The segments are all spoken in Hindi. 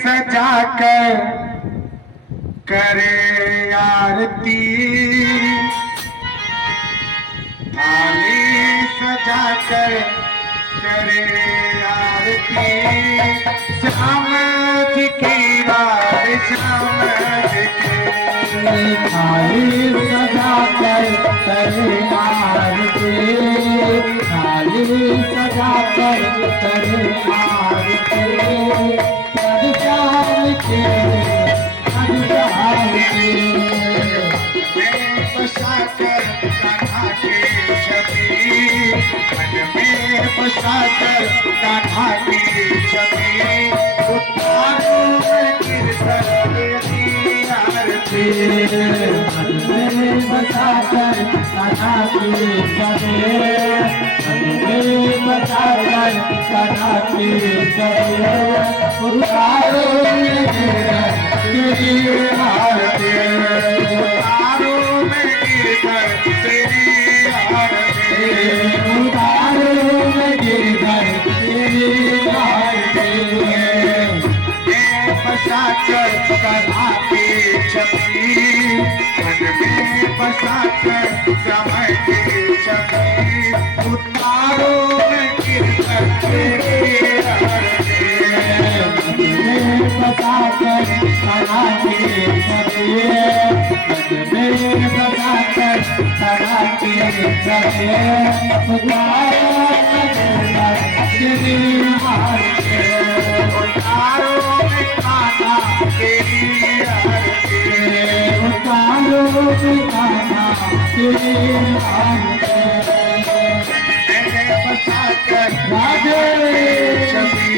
सजा कर करे आरती, थाली सजा कर करे आरती, श्याम जी की रात श्याम जी की थाली सजा कर करे आरती, थाली सजा कर करे आरती, श्याम के बसा कर कान्हा की छवि, मन में बसा कर कान्हा की छवि, उतारो गिरधर तेरी आरती, मन में बसा कर कान्हा की छवि, मन में बसा कर कान्हा की छवि, उतारो गिरधर तेरी आरती, उतारो में गिरधर तेरी आरती, उतारो में गिरधर तेरी आरती, बसा कर कान्हा की छवि, मन में बसा कर समय की छवि, उतारो में गिरधर तेरी आरती, मन में बसा कर कान्हा की छवि, मन में बसा कर कान्हा की छवि, उतारो में गिरधर तेरी आरती, उतारो में कान्हा तेरी आरती, उतारो में कान्हा तेरी आरती, बसा कर राधे छवि,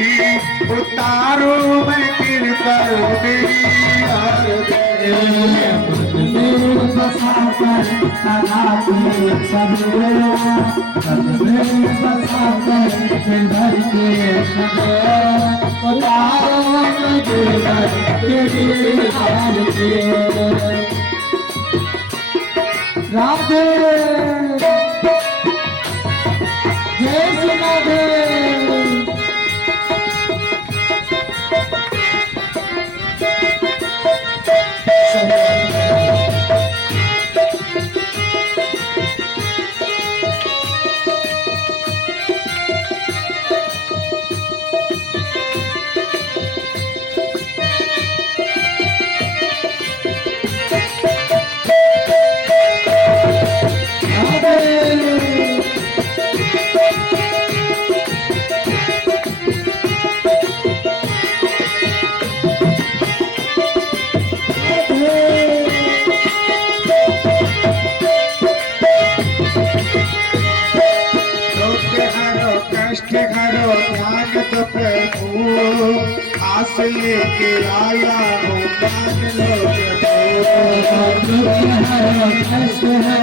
उतारो में गिरधर तेरी आरती, बसा कर कान्हा की छवि, मन में बसा कर गिरधर की छवि, उतारो में गिरधर तेरी आरती, राधे जय श्री राधे। कष्ट हरो ध्यान तो प्रभु, आस लेके आया हूँ मान लो प्रभु, कष्ट है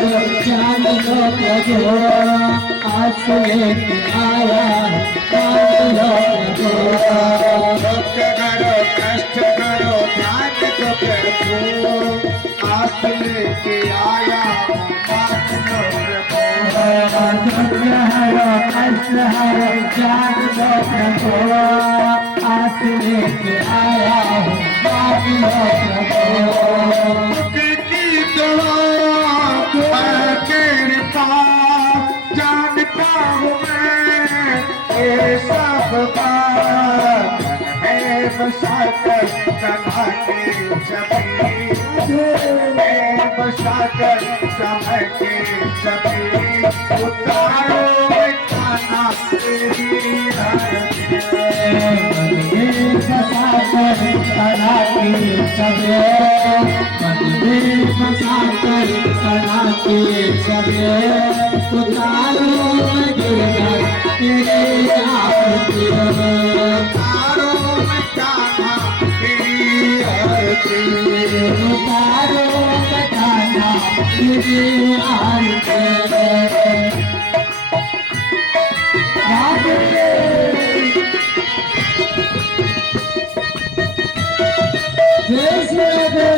ज्ञान लो प्रभु, आस लेके आया मान लो प्रभु, दुख हरो कष्ट हरो ध्यान तो प्रभु, आस लेके आया हूँ मान लो प्रभु, दुख हरो कष्ट हरो ज्ञान लो प्रभु, आस लेके आया हूँ मान लो प्रभु, दुख की दवा है कृपा, जानता हूँ मैं ये सब बात, मैं बसा कर कान्हा की छवि, मैं बसा कर समय की छवि, उतारो में कान्हा तेरी आरती, मन में बसा कर कान्हा की छवि, मन में बसा कर कान्हा की छवि, उतारो में गिरधर तेरी आरती, उतारो में कान्हा तेरी आरती, उतारो में कान्हा तेरी आरती, राधे जय श्री राधे।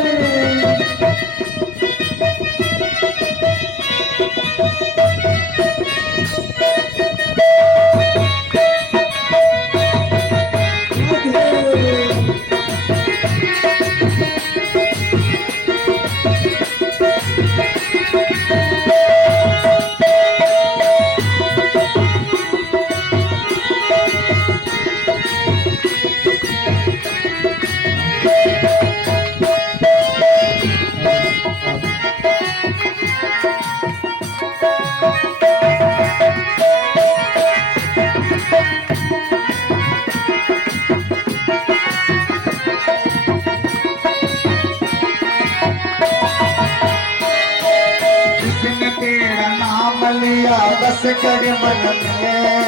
कर मन में,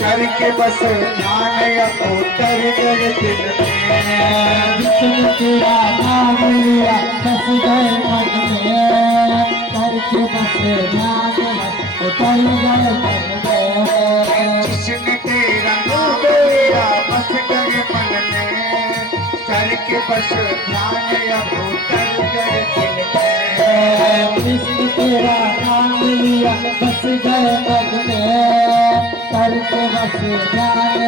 करके बस ध्यान अब उतर गए दिल में। जिसने तेरा नाम लिया बस गए मन में, करके बस ध्यान उतर गए मन में। जिसने तेरा नाम लिया बस गए मन में, करके बस ध्यान अब उतर गए दिल में। जिसने तेरा नाम लिया बस गए मन में, करके बस ध्यान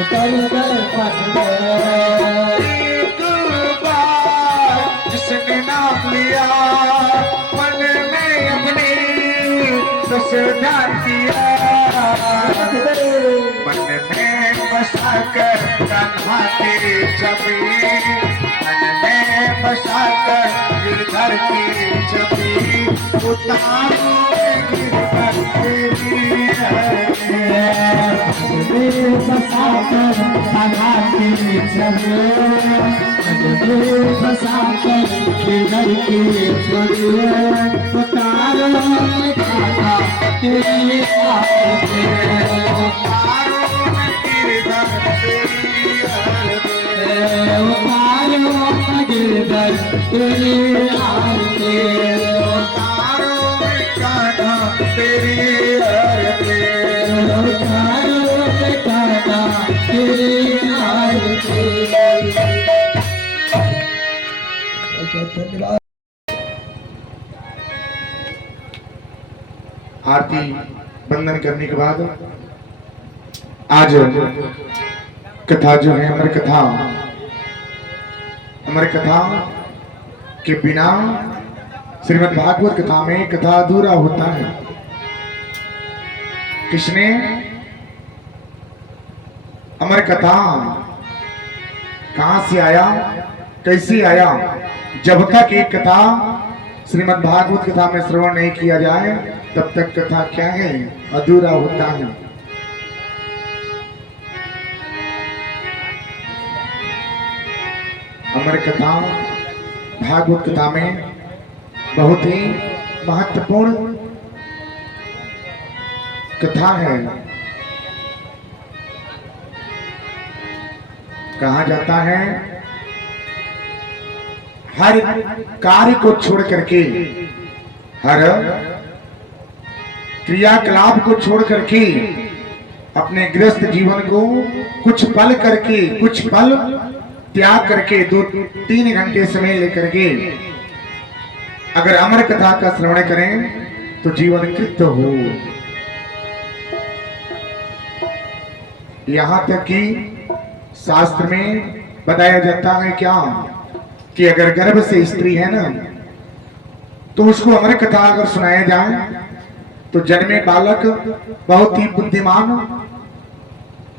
उतर गए मन में। एक बार जिसने नाम लिया मन में अपने, बस ध्यान किया मन में बसा कर कान्हा तेरी छवि, मन में बसा कर गिरधर की छवि, उतारों में गिरधर तेरी है। बसा कर कान्हा तेरी छवि, बसा कर गिरधर की छवि, उतारों में कान्हा तेरी आरती, उतारों में गिरधर तेरी है। उतारों में गिरधर तेरी आरती, उतारों में कान्हा तेरी आरती। उतारों में कान्हा तेरी आरती। धन्यवाद। आरती बंदन करने के बाद आज कथा जो है अमर कथा के बिना श्रीमद् भागवत कथा में कथा अधूरा होता है। किसने अमर कथा कहां से आया, कैसे आया? जब तक एक कथा श्रीमद् भागवत कथा में श्रवण नहीं किया जाए तब तक कथा क्या है, अधूरा होता है। अमर कथा भागवत कथा में बहुत ही महत्वपूर्ण कथा है। कहा जाता है हर कार्य को छोड़ करके, हर क्रियाकलाप को छोड़ करके, अपने गृहस्थ जीवन को कुछ पल करके, कुछ पल त्याग करके 2-3 घंटे समय लेकर के अगर अमर कथा का श्रवण करें तो जीवन कृत हो। यहां तक कि शास्त्र में बताया जाता है क्या कि अगर गर्भ से स्त्री है ना तो उसको अमर कथा अगर सुनाया जाए तो जन्मे बालक बहुत ही बुद्धिमान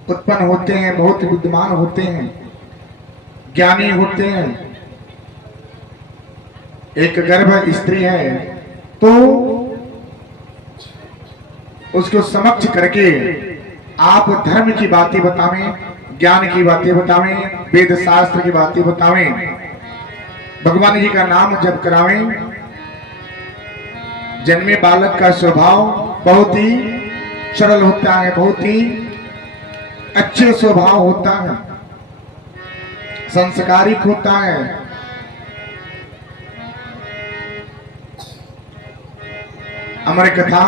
उत्पन्न होते हैं, बहुत ही बुद्धिमान होते हैं, ज्ञानी होते हैं। एक गर्भ स्त्री है तो उसको समक्ष करके आप धर्म की बातें बतावें, ज्ञान की बातें बतावें, वेद शास्त्र की बातें बतावें, भगवान जी का नाम जप करावें। जन्मे बालक का स्वभाव बहुत ही सरल होता है, बहुत ही अच्छे स्वभाव होता है, संस्कारिक होता है। अमर कथा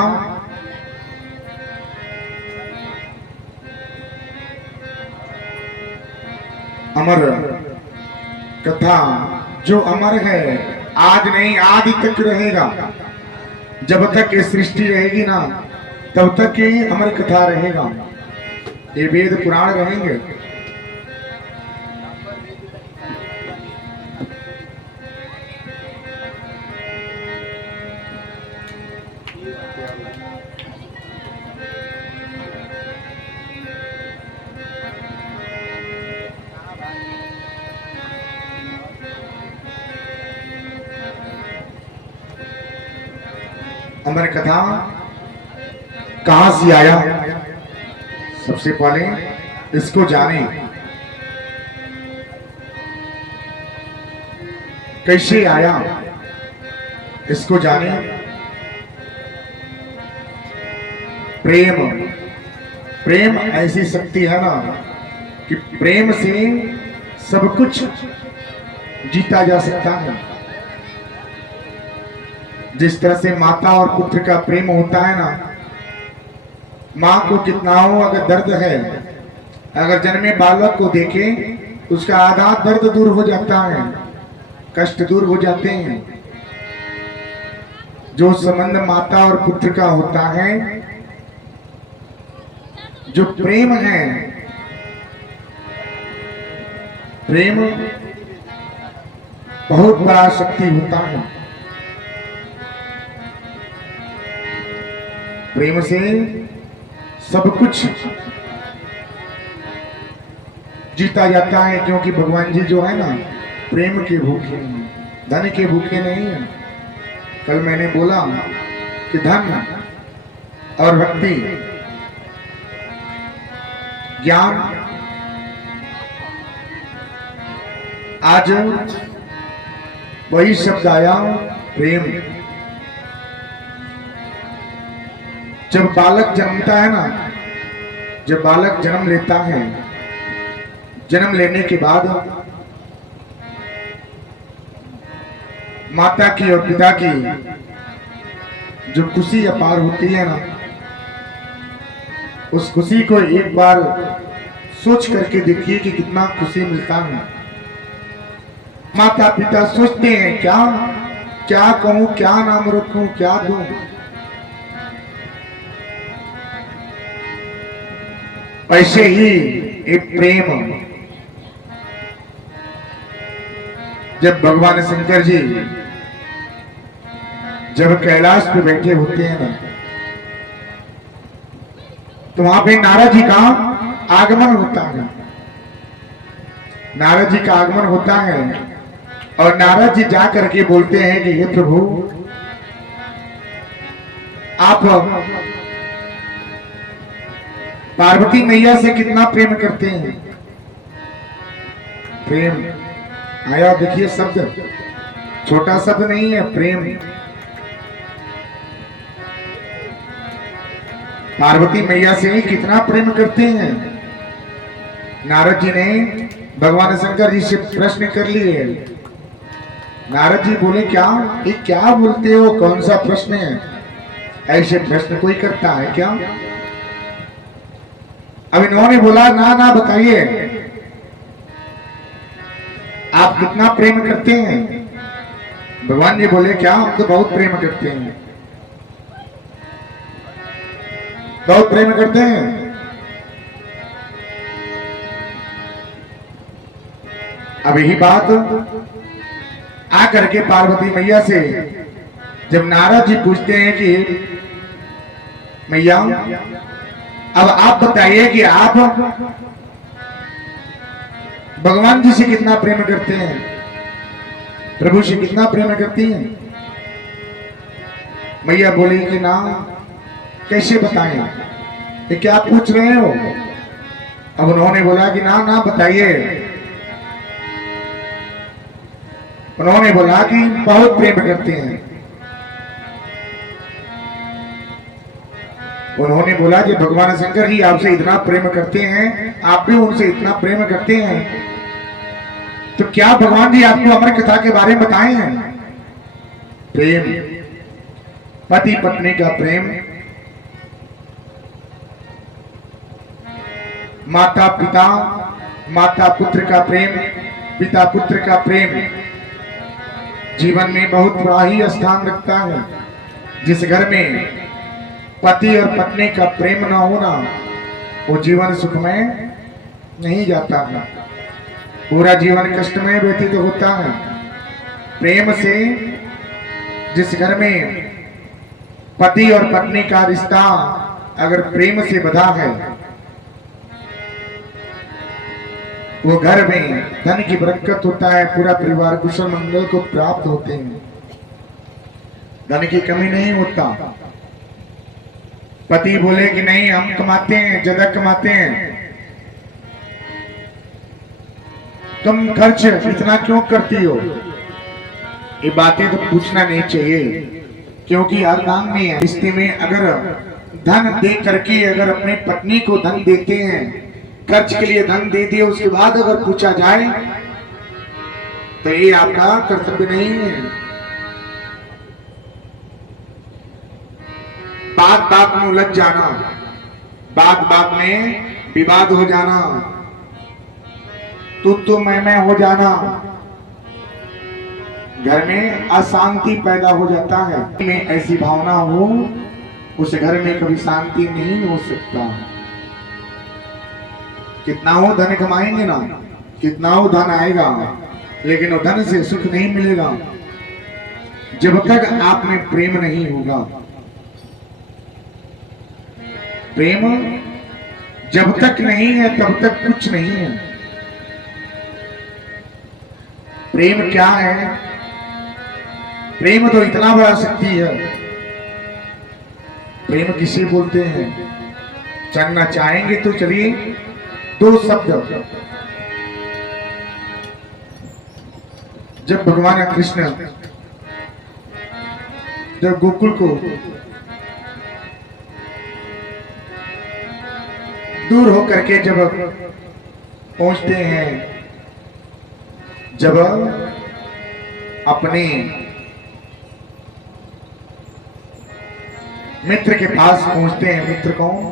अमर कथा जो अमर है आज नहीं आदि तक रहेगा। जब तक ये सृष्टि रहेगी ना तब तक ये अमर कथा रहेगा, ये वेद पुराण रहेंगे। अमर कथा कहां से आया, सबसे पहले इसको जाने। कैसे आया इसको जाने। प्रेम प्रेम ऐसी शक्ति है ना कि प्रेम से सब कुछ जीता जा सकता है। जिस तरह से माता और पुत्र का प्रेम होता है ना, माँ को कितना हो अगर दर्द है, अगर जन्मे बालक को देखे उसका आधा दर्द दूर हो जाता है, कष्ट दूर हो जाते हैं। जो संबंध माता और पुत्र का होता है, जो प्रेम है, प्रेम बहुत बड़ा शक्ति होता है। प्रेम से सब कुछ जीता जाता है, क्योंकि भगवान जी जो है ना प्रेम के भूखे हैं, धन के भूखे नहीं है। कल मैंने बोला कि धन और भक्ति, ज्ञान, आज वही शब्द आया प्रेम। जब बालक जन्मता है ना, जब बालक जन्म लेता है, जन्म लेने के बाद माता की और पिता की जो खुशी अपार होती है ना, उस खुशी को एक बार सोच करके देखिए कि कितना खुशी मिलता है। माता पिता सोचते हैं क्या क्या कहूं, क्या नाम रखूं, क्या दूं। ऐसे ही एक प्रेम, जब भगवान शंकर जी जब कैलाश पे बैठे होते हैं ना, तो वहां पे नारद जी का आगमन होता है। नारद जी का आगमन होता है और नारद जी जा करके बोलते हैं कि हे प्रभु, आप पार्वती मैया से कितना प्रेम करते हैं। प्रेम आया, देखिए शब्द छोटा शब्द नहीं है, प्रेम। पार्वती मैया से कितना प्रेम करते हैं। नारद जी ने भगवान शंकर जी से प्रश्न कर लिए। नारद जी बोले क्या, ये क्या बोलते हो, कौन सा प्रश्न है? ऐसे प्रश्न कोई करता है क्या? अब इन्होंने बोला ना ना बताइए आप कितना प्रेम करते हैं। भगवान जी बोले क्या, हम तो बहुत प्रेम करते हैं, बहुत प्रेम करते हैं। अब यही बात आकर के पार्वती मैया से जब नारद जी पूछते हैं कि मैया अब आप बताइए कि आप भगवान जी से कितना प्रेम करते हैं, प्रभु से कितना प्रेम करती हैं। मैया बोली कि ना, कैसे बताएं, ये क्या पूछ रहे हो? अब उन्होंने बोला कि ना ना बताइए। उन्होंने बोला कि बहुत प्रेम करते हैं। उन्होंने बोला कि भगवान शंकर जी आपसे इतना प्रेम करते हैं, आप भी उनसे इतना प्रेम करते हैं, तो क्या भगवान जी आपको अमर कथा के बारे में बताए हैं? प्रेम, पति पत्नी का प्रेम, माता पिता, माता पुत्र का प्रेम, पिता पुत्र का प्रेम जीवन में बहुत बड़ा ही स्थान रखता है। जिस घर में पति और पत्नी का प्रेम न होना, वो जीवन सुखमय नहीं जाता है, पूरा जीवन कष्टमय व्यतीत होता है। प्रेम से जिस घर में पति और पत्नी का रिश्ता अगर प्रेम से बंधा है, वो घर में धन की बरकत होता है, पूरा परिवार कुशल मंगल को प्राप्त होते हैं, धन की कमी नहीं होता। पति बोले कि नहीं हम कमाते हैं, ज्यादा कमाते हैं, तुम खर्च इतना क्यों करती हो, ये बातें तो पूछना नहीं चाहिए, क्योंकि हर काम में रिश्ते में अगर धन दे करके अगर अपने पत्नी को धन देते हैं, खर्च के लिए धन दे दिए, उसके बाद अगर पूछा जाए तो ये आपका कर्तव्य नहीं है। बात बात में उलझ जाना, बात बात में विवाद हो जाना, तू मैं हो जाना, घर में अशांति पैदा हो जाता है। में ऐसी भावना हो, उस घर में कभी शांति नहीं हो सकता। कितना हो धन कमाएंगे ना, कितना हो धन आएगा, लेकिन वो धन से सुख नहीं मिलेगा जब तक आप में प्रेम नहीं होगा। प्रेम जब तक नहीं है तब तक कुछ नहीं है। प्रेम क्या है? प्रेम तो इतना बड़ा शक्ति है। प्रेम किसे बोलते हैं? जानना चाहेंगे तो चलिए, दो शब्द। जब भगवान कृष्ण जब गोकुल को दूर होकर के जब पहुंचते हैं, जब अपने मित्र के पास पहुंचते हैं, मित्र कौन?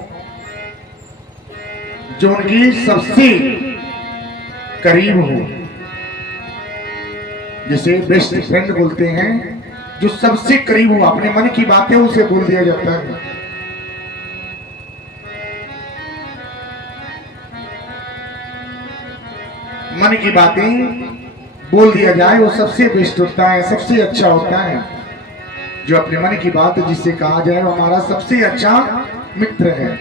जो उनकी सबसे करीब हो, जिसे बेस्ट फ्रेंड बोलते हैं, जो सबसे करीब हो, अपने मन की बातें उसे बोल दिया जाता है। मन की बातें बोल दिया जाए वो सबसे बेस्ट होता है, सबसे अच्छा होता है। जो अपने मन की बात जिससे कहा जाए वो हमारा सबसे अच्छा मित्र है।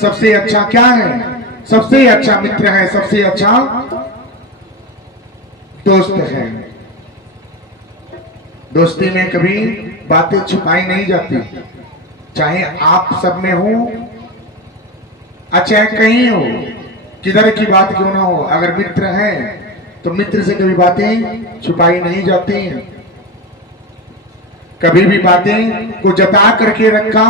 सबसे अच्छा क्या है? सबसे अच्छा मित्र है, सबसे अच्छा दोस्त है। दोस्ती में कभी बातें छुपाई नहीं जाती, चाहे आप सब में हो, अच्छा कहीं हो, किधर की बात क्यों ना हो, अगर मित्र है तो मित्र से कभी बातें छुपाई नहीं जाती हैं। कभी भी बातें को जता करके रखा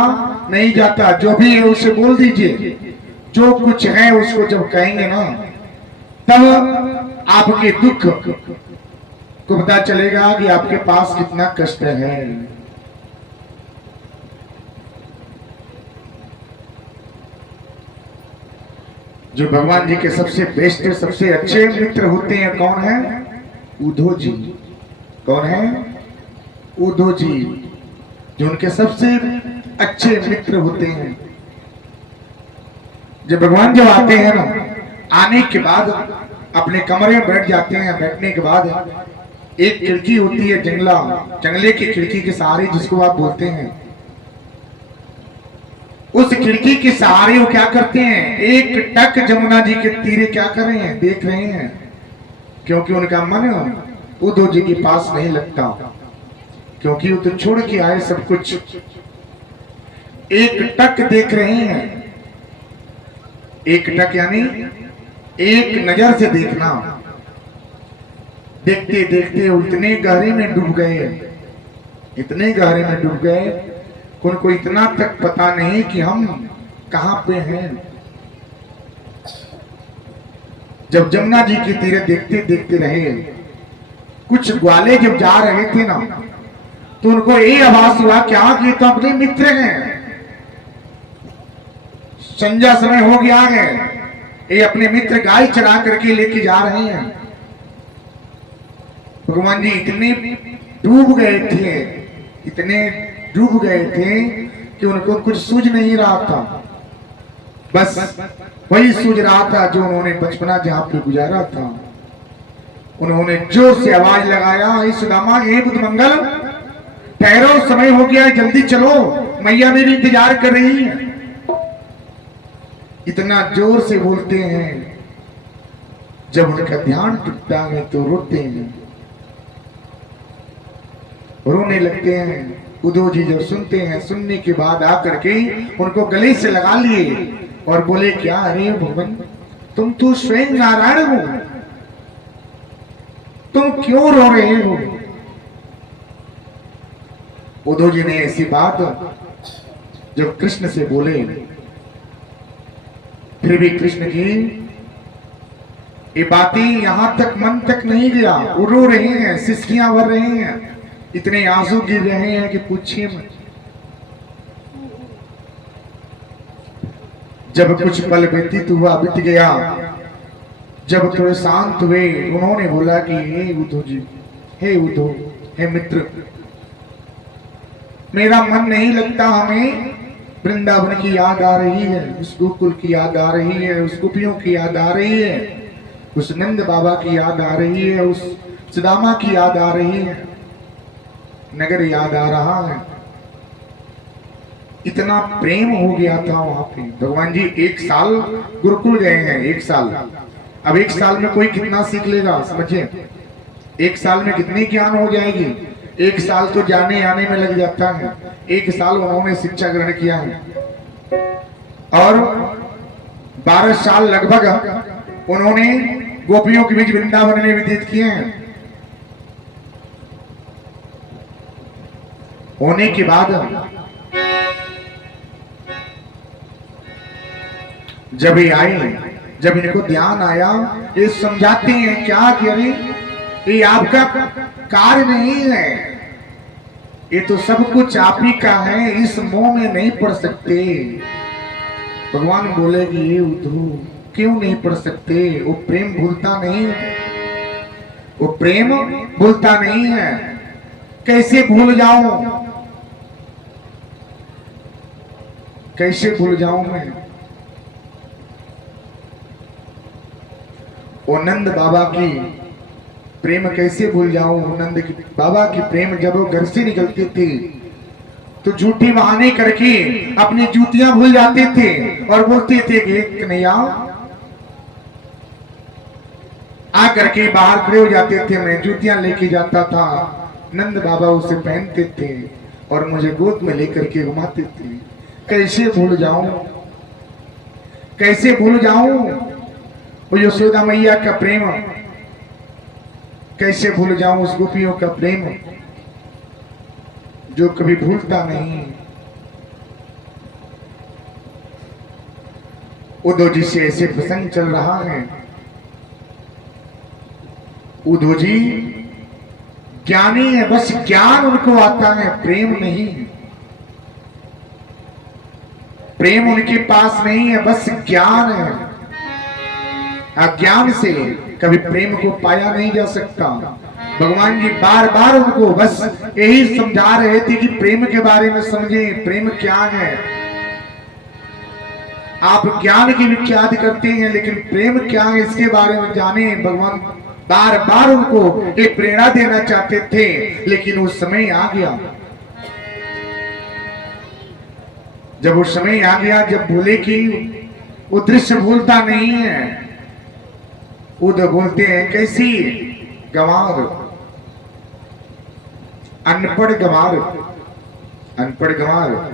नहीं जाता। जो भी है उसे बोल दीजिए, जो कुछ है उसको जब कहेंगे ना, तब आपके दुख को पता चलेगा कि आपके पास कितना कष्ट है। जो भगवान जी के सबसे बेस्ट, सबसे अच्छे मित्र होते हैं, कौन है? उद्धव जी। कौन है? उद्धव जी, जो उनके सबसे अच्छे मित्र होते हैं। जब भगवान जब आते हैं ना, आने के बाद अपने कमरे में बैठ जाते हैं। बैठने के बाद एक खिड़की होती है, जंगले की खिड़की के सहारे, जिसको आप बोलते हैं, उस खिड़की के सहारे वो क्या करते हैं? एक टक जमुना जी के तीरे क्या कर रहे हैं? देख रहे हैं, क्योंकि उनका मन उद्धव जी के पास नहीं लगता, क्योंकि वो तो छोड़ के आए सब कुछ। एक टक देख रहे हैं। एक टक यानी एक नजर से देखना। देखते देखते इतने गहरे में डूब गए, इतने गहरे में डूब गए, उनको इतना तक पता नहीं कि हम कहां पे हैं। जब जमुना जी के तीरे देखते देखते रहे, कुछ ग्वाले जब जा रहे थे ना, तो उनको ये आभास हुआ क्या कि तो अपने मित्र हैं। संध्या समय हो गया है, ये अपने मित्र गाय चरा करके लेके जा रहे हैं। भगवान जी इतने डूब गए थे, इतने डूब गए थे कि उनको कुछ सूझ नहीं रहा था। बस वही सूझ रहा था जो उन्होंने बचपना जहां पे गुजारा था। उन्होंने जोर से आवाज लगाया, हे सुदामा, हे बुद्ध मंगल, ठहरो, समय हो गया है, जल्दी चलो, मैया मेरी इंतजार कर रही है। इतना जोर से बोलते हैं, जब उनका ध्यान टूटता है तो रोते हैं, रोने लगते हैं। उद्धव जी जब सुनते हैं, सुनने के बाद आकर के उनको गले से लगा लिए और बोले, क्या अरे भगवान, तुम तो स्वयं नारायण हो, तुम क्यों रो रहे हो? उद्धव जी ने ऐसी बात जब कृष्ण से बोले, फिर भी कृष्ण की ये बातें यहां तक मन तक नहीं गया। वो रो रहे हैं, सिसकियां भर रहे हैं, इतने आंसू गिर रहे हैं कि पूछिए मत। जब कुछ पल व्यतीत हुआ, बीत गया, जब थोड़े शांत हुए, उन्होंने बोला कि हे उद्धव जी, हे उद्धव, हे मित्र, मेरा मन नहीं लगता, हमें वृंदावन की याद आ रही है, उस गोकुल की याद आ रही है, उस गोपियों की याद आ रही है, उस नंद बाबा की याद आ रही है, उस सुदामा की याद आ रही है, नगर याद आ रहा है। इतना प्रेम हो गया था वहां पे। भगवान जी 1 साल गुरुकुल गए हैं, 1 साल। अब 1 साल में कोई कितना सीख लेगा, समझिए। 1 साल में कितनी ज्ञान हो जाएगी। 1 साल तो जाने आने में लग जाता है। 1 साल उन्होंने शिक्षा ग्रहण किया है और 12 साल लगभग उन्होंने गोपियों के बीच वृंदावन में व्यतीत किए हैं। होने के बाद जब ये आए, जब इनको ध्यान आया, ये समझाते हैं क्या कि अरे ये आपका कार्य नहीं है, ये तो सब कुछ आप ही का है, इस मोह में नहीं पड़ सकते। भगवान बोले कि ये उद्धव क्यों नहीं पड़ सकते, वो प्रेम भूलता नहीं है, वो प्रेम भूलता नहीं है। कैसे भूल जाऊं, कैसे भूल जाऊं मैं। वो नंद बाबा की प्रेम कैसे भूल जाऊं। नंद की बाबा की प्रेम जब वो घर से निकलते थे तो झूठी बहाने करके अपनी जूतियां भूल जाते थे और बोलते थे कि कन्हैया, आकर के बाहर खड़े हो जाते थे, मैं जूतियां लेके जाता था, नंद बाबा उसे पहनते थे और मुझे गोद में लेकर के घुमाते थे। कैसे भूल जाऊं, कैसे भूल जाऊं वो यशोदा मैया का प्रेम, कैसे भूल जाऊं उस गोपियों का प्रेम जो कभी भूलता नहीं। उद्धव जी से ऐसे प्रसंग चल रहा है। उद्धव जी ज्ञानी है, बस ज्ञान उनको आता है, प्रेम नहीं। प्रेम उनके पास नहीं है, बस ज्ञान है। अज्ञान से कभी प्रेम को पाया नहीं जा सकता। भगवान जी बार बार उनको बस यही समझा रहे थे कि प्रेम के बारे में समझें, प्रेम क्या है। आप ज्ञान की विख्यात करते हैं, लेकिन प्रेम क्या है इसके बारे में जाने। भगवान बार बार उनको एक प्रेरणा देना चाहते थे, लेकिन उस समय आ गया। जब वो समय आ गया, जब भूले कि वो दृश्य भूलता नहीं है। उद्धव बोलते हैं कैसी गंवार, अनपढ़ गंवार, अनपढ़ गंवार।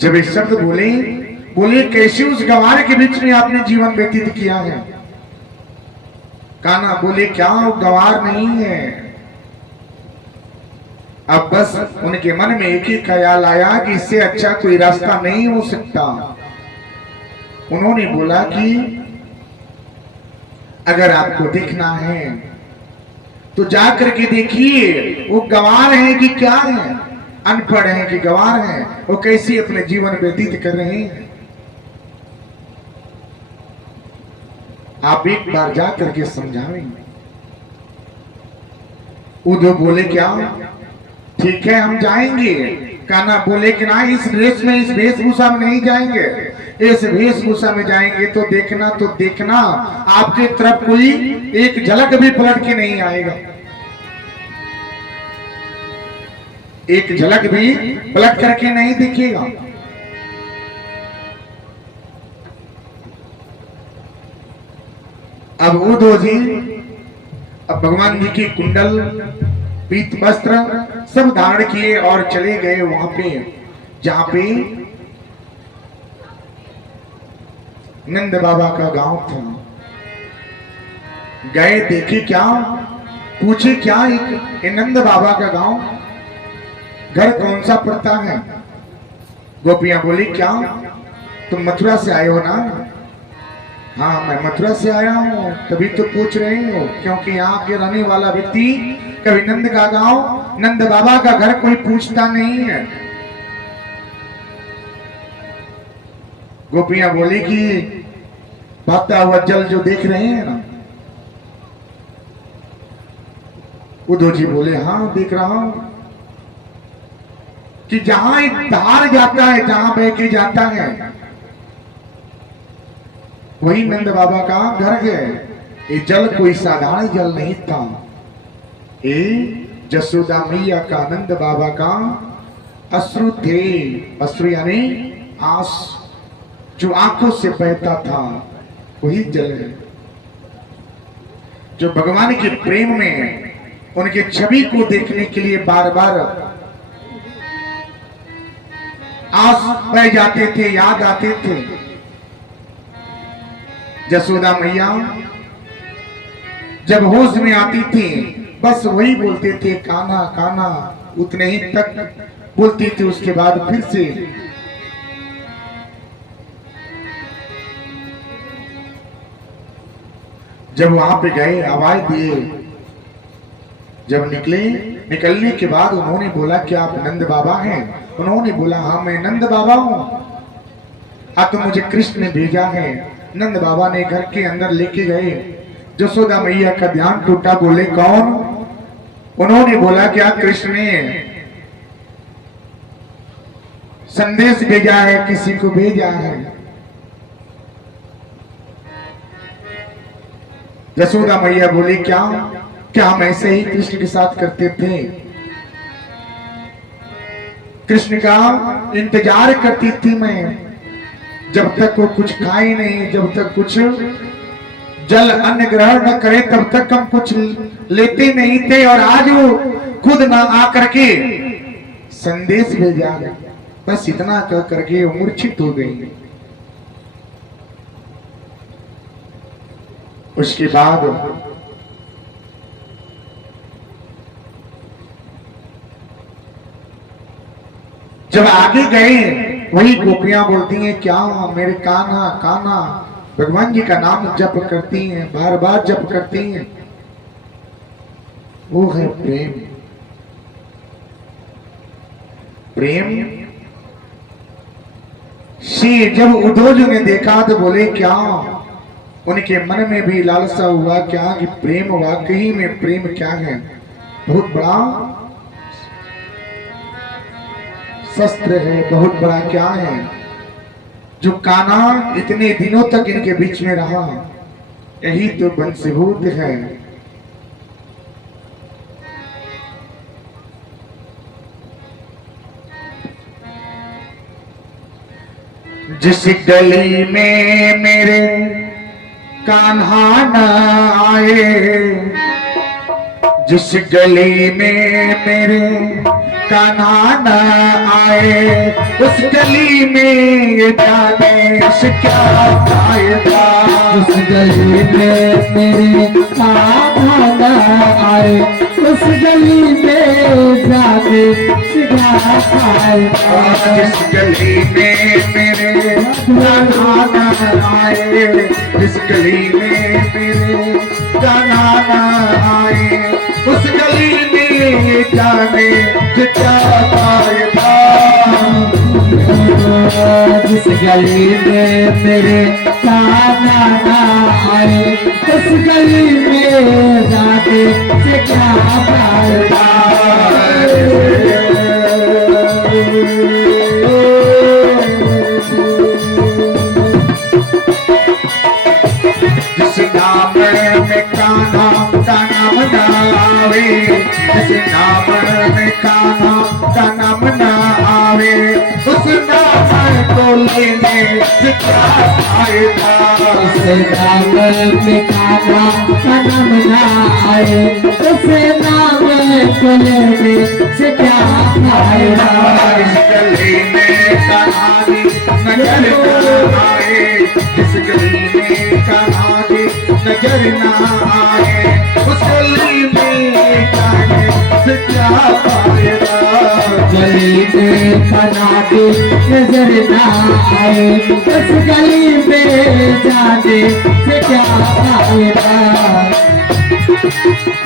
जब ये शब्द बोले, बोले कैसे उस गंवार के बीच में आपने जीवन व्यतीत किया है। कान्हा बोले क्या वो गंवार नहीं है। अब बस उनके मन में एक ही ख्याल आया कि इससे अच्छा कोई रास्ता नहीं हो सकता। उन्होंने बोला कि अगर आपको देखना है तो जाकर के देखिए वो गंवार है कि क्या है, अनपढ़ है कि गंवार है, वो कैसे अपने जीवन व्यतीत कर रहे हैं। आप एक बार जाकर के समझाएंगे। उद्धव बोले क्या ठीक है हम जाएंगे। कान्हा बोले कि ना, इस ड्रेस में, इस वेशभूषा में नहीं जाएंगे। इस वेशभूषा में जाएंगे तो देखना आपके तरफ कोई एक झलक भी पलट के नहीं आएगा, एक झलक भी पलट करके नहीं दिखेगा। अब उद्धव जी, अब भगवान जी की कुंडल, पीत वस्त्र सब धारण किए और चले गए वहां पे जहां पे नंद बाबा का गांव था। गए, देखे क्या, पूछे क्या, एक नंद बाबा का गांव, घर कौन सा पड़ता है। गोपियां बोली क्या तुम मथुरा से आए हो ना? हाँ मैं मथुरा से आया हूँ, तभी तो पूछ रही हूँ, क्योंकि यहाँ के रहने वाला व्यक्ति कभी नंद का गांव नंद बाबा का घर कोई पूछता नहीं है। गोपियां बोली कि बहता हुआ जल जो देख रहे हैं ना? उद्धव जी बोले हाँ देख रहा हूं कि जहां एक धार जाता है, जहां बह के जाता है, वही नंद बाबा का घर है। ये जल कोई साधारण जल नहीं था, ये जसोदा मैया का नंद बाबा का अश्रु थे। अश्रु यानी आंस जो आंखों से बहता था, वही जल है जो भगवान के प्रेम में उनके छवि को देखने के लिए बार बार आंस बह जाते थे, याद आते थे। जसोदा मैया जब होश में आती थी बस वही बोलते थे कान्हा कान्हा, उतने ही तक बोलती थी। उसके बाद फिर से जब वहां पे गए, आवाज दिए, जब निकलने के बाद उन्होंने बोला कि आप नंद बाबा हैं? उन्होंने बोला हाँ मैं नंद बाबा हूं। हाँ तो मुझे कृष्ण ने भेजा है। नंद बाबा ने घर के अंदर लेके गए। जसोदा मैया का ध्यान टूटा, बोले कौन? उन्होंने बोला क्या कृष्ण ने संदेश भेजा है, किसी को भेजा है। जसोदा मैया बोली क्या हम ऐसे ही कृष्ण के साथ करते थे? कृष्ण का इंतजार करती थी मैं, जब तक वो कुछ खाए नहीं, जब तक कुछ जल अन्न ग्रहण न करे तब तक हम कुछ लेते नहीं थे। और आज वो खुद ना आकर के संदेश भेजा, बस इतना कह करके वो मूर्छित हो गई। उसके बाद जब आगे गए, वही गोपियां बोलती हैं क्या मेरे कान्हा कान्हा, भगवान जी का नाम जप करती हैं, बार बार जप करती हैं। वो है प्रेम। प्रेम से जब उद्धव जी ने देखा तो बोले क्या, उनके मन में भी लालसा हुआ क्या कि प्रेम वाकई में प्रेम क्या है, बहुत बड़ा शस्त्र है, बहुत बड़ा क्या है जो कान्हा इतने दिनों तक इनके बीच में रहा। यही तो वंशभूत है। जिस गली में मेरे कान्हा न आए, जिस गली में मेरे कान्हा न आए, उस गली में ये जाने से क्या फायदा। उस गली में मेरे कान्हा न आए, उस गली में जाने से क्या फायदा। जिस गली में मेरे कान्हा न आए, जिस गली में मेरे कान्हा न आए, उस गली में जाने से क्या फायदा। जिस गली में मेरे कान्हा न आए, उस गली में जाने से क्या फायदा। जिस नाम में कान्हा का नाम न आवे, जिस नाम में कान्हा का नाम न आवे, उस नाम को लेने से क्या फायदा। उस नाम में कान्हा का नाम न आए, उस नाम को लेने से क्या फायदा। इस गली में कहानी नजर न आए, इस गली में कहानी नजर न आए, उस गली में जाने से क्या फायदा। पाएगा। गली में कनाटे नजर ना आए, उस गली में जाने से क्या फायदा।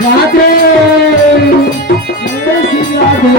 राधे राधे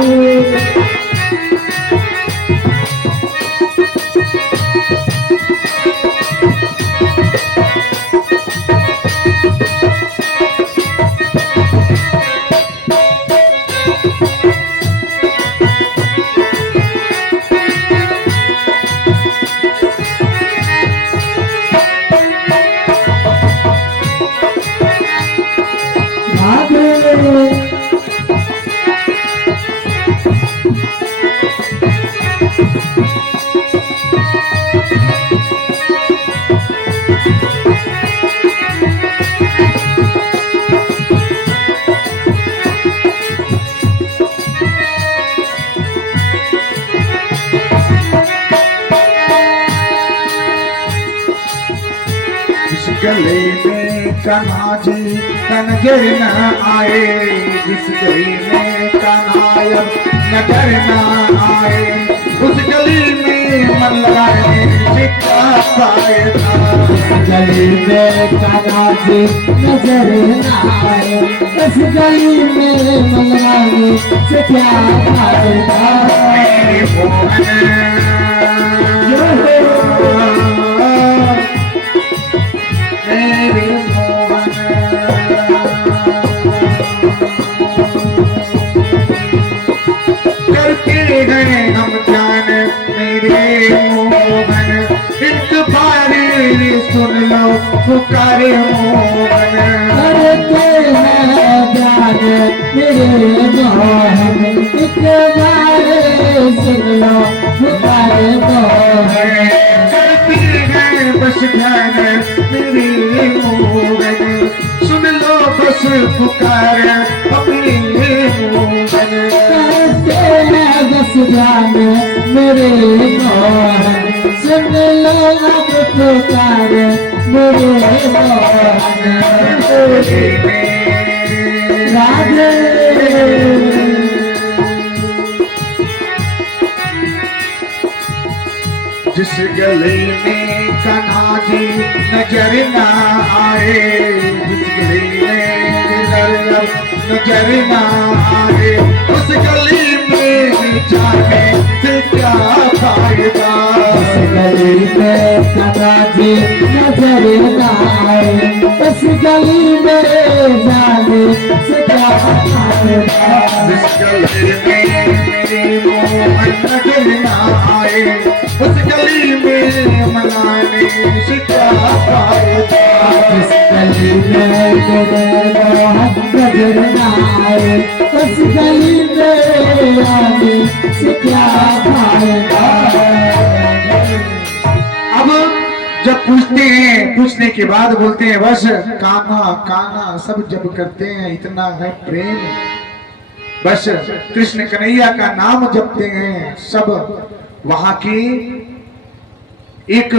गले में कान्हा जी का नजर न आए, जिस गली में कान्हा नजर न आए, उस गली में मन लगाए से क्या फायदा। गली में कान्हा जी नजर न आए, उस गली में मन लगाने से क्या फायदा। मेरे मोहन करते हैं हम जान मेरे मोहन, एक बार सुन लो पुकारे मोहन। करते हैं जान मेरे मोहन, एक बार सुन लो पुकारे मोहन। करते हैं बस ध्यान मेरे मोहन, सुन लो बस पुकार अपने मोहन। करते हैं बस जान मेरे मोहन, सुन लो अब पुकार मेरे मोहन। राधे जिस गली में कान्हा जी नजर न आए, जिस गली में नजर न आए, उस गली में जाने से क्या फायदा। उस गली में कान्हा जी नजर न आए, उस गली में जाने से क्या फायदा। जिस गली में मेरे मोहन नजर न आए, उस गली में मनाने से क्या फायदा। जिस गली में मेरे मोहन नजर न आए, उस गली में आने से क्या फायदा। अब जब पूछते हैं, पूछने के बाद बोलते हैं बस कान्हा कान्हा सब जब करते हैं इतना है प्रेम, बस कृष्ण कन्हैया का नाम जपते हैं सब। वहां की एक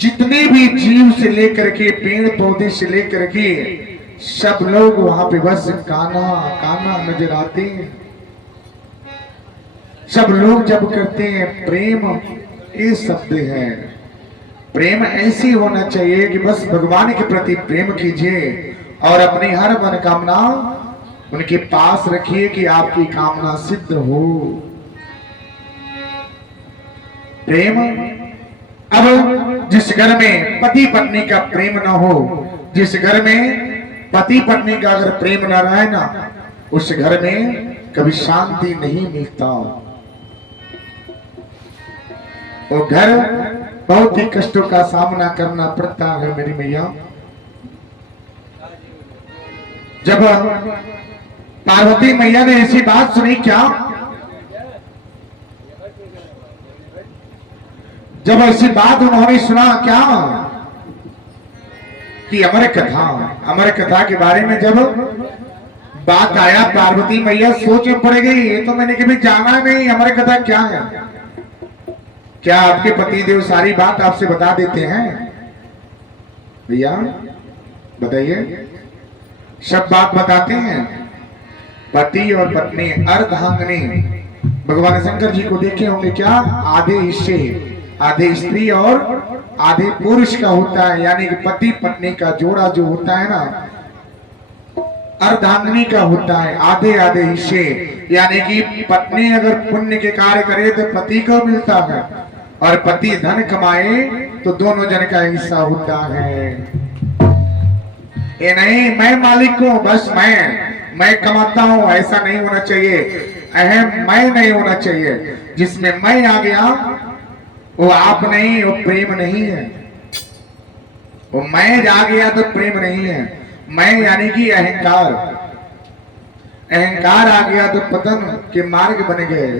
जितने भी जीव से लेकर के पेड़ पौधे से लेकर के सब लोग वहां पे बस कान्हा कान्हा नजर आते हैं। सब लोग जब करते हैं प्रेम, ये शब्द है प्रेम ऐसी होना चाहिए कि बस भगवान के प्रति प्रेम कीजिए और अपनी हर मनोकामना उनके पास रखिए कि आपकी कामना सिद्ध हो। प्रेम, अब जिस घर में पति पत्नी का प्रेम ना हो, जिस घर में पति पत्नी का अगर प्रेम ना रहे ना, उस घर में कभी शांति नहीं मिलता। वो घर बहुत ही कष्टों का सामना करना पड़ता है मेरी मैया। जब पार्वती मैया ने ऐसी बात सुनी, क्या जब ऐसी बात उन्होंने सुना क्या कि अमर कथा के बारे में जब बात आया, पार्वती मैया सोच में पड़ गई, ये तो मैंने कभी जाना नहीं अमर कथा क्या है। क्या आपके पतिदेव सारी बात आपसे बता देते हैं? भैया बताइए, सब बात बताते हैं। पति और पत्नी अर्धांगिनी। भगवान शंकर जी को देखे होंगे क्या, आधे हिस्से, आधे स्त्री और आधे पुरुष का होता है, यानी कि पति पत्नी का जोड़ा जो होता है ना, अर्धांगिनी का होता है, आधे आधे हिस्से। यानी कि पत्नी अगर पुण्य के कार्य करे तो पति को मिलता है, और पति धन कमाए तो दोनों जन का हिस्सा होता है। ये नहीं मैं मालिक हूं, बस मैं कमाता हूं, ऐसा नहीं होना चाहिए। अहम मैं नहीं होना चाहिए। जिसमें मैं आ गया वो आप नहीं, वो प्रेम नहीं है। वो मैं आ गया तो प्रेम नहीं है। मैं यानी कि अहंकार, अहंकार आ गया तो पतन के मार्ग बन गए।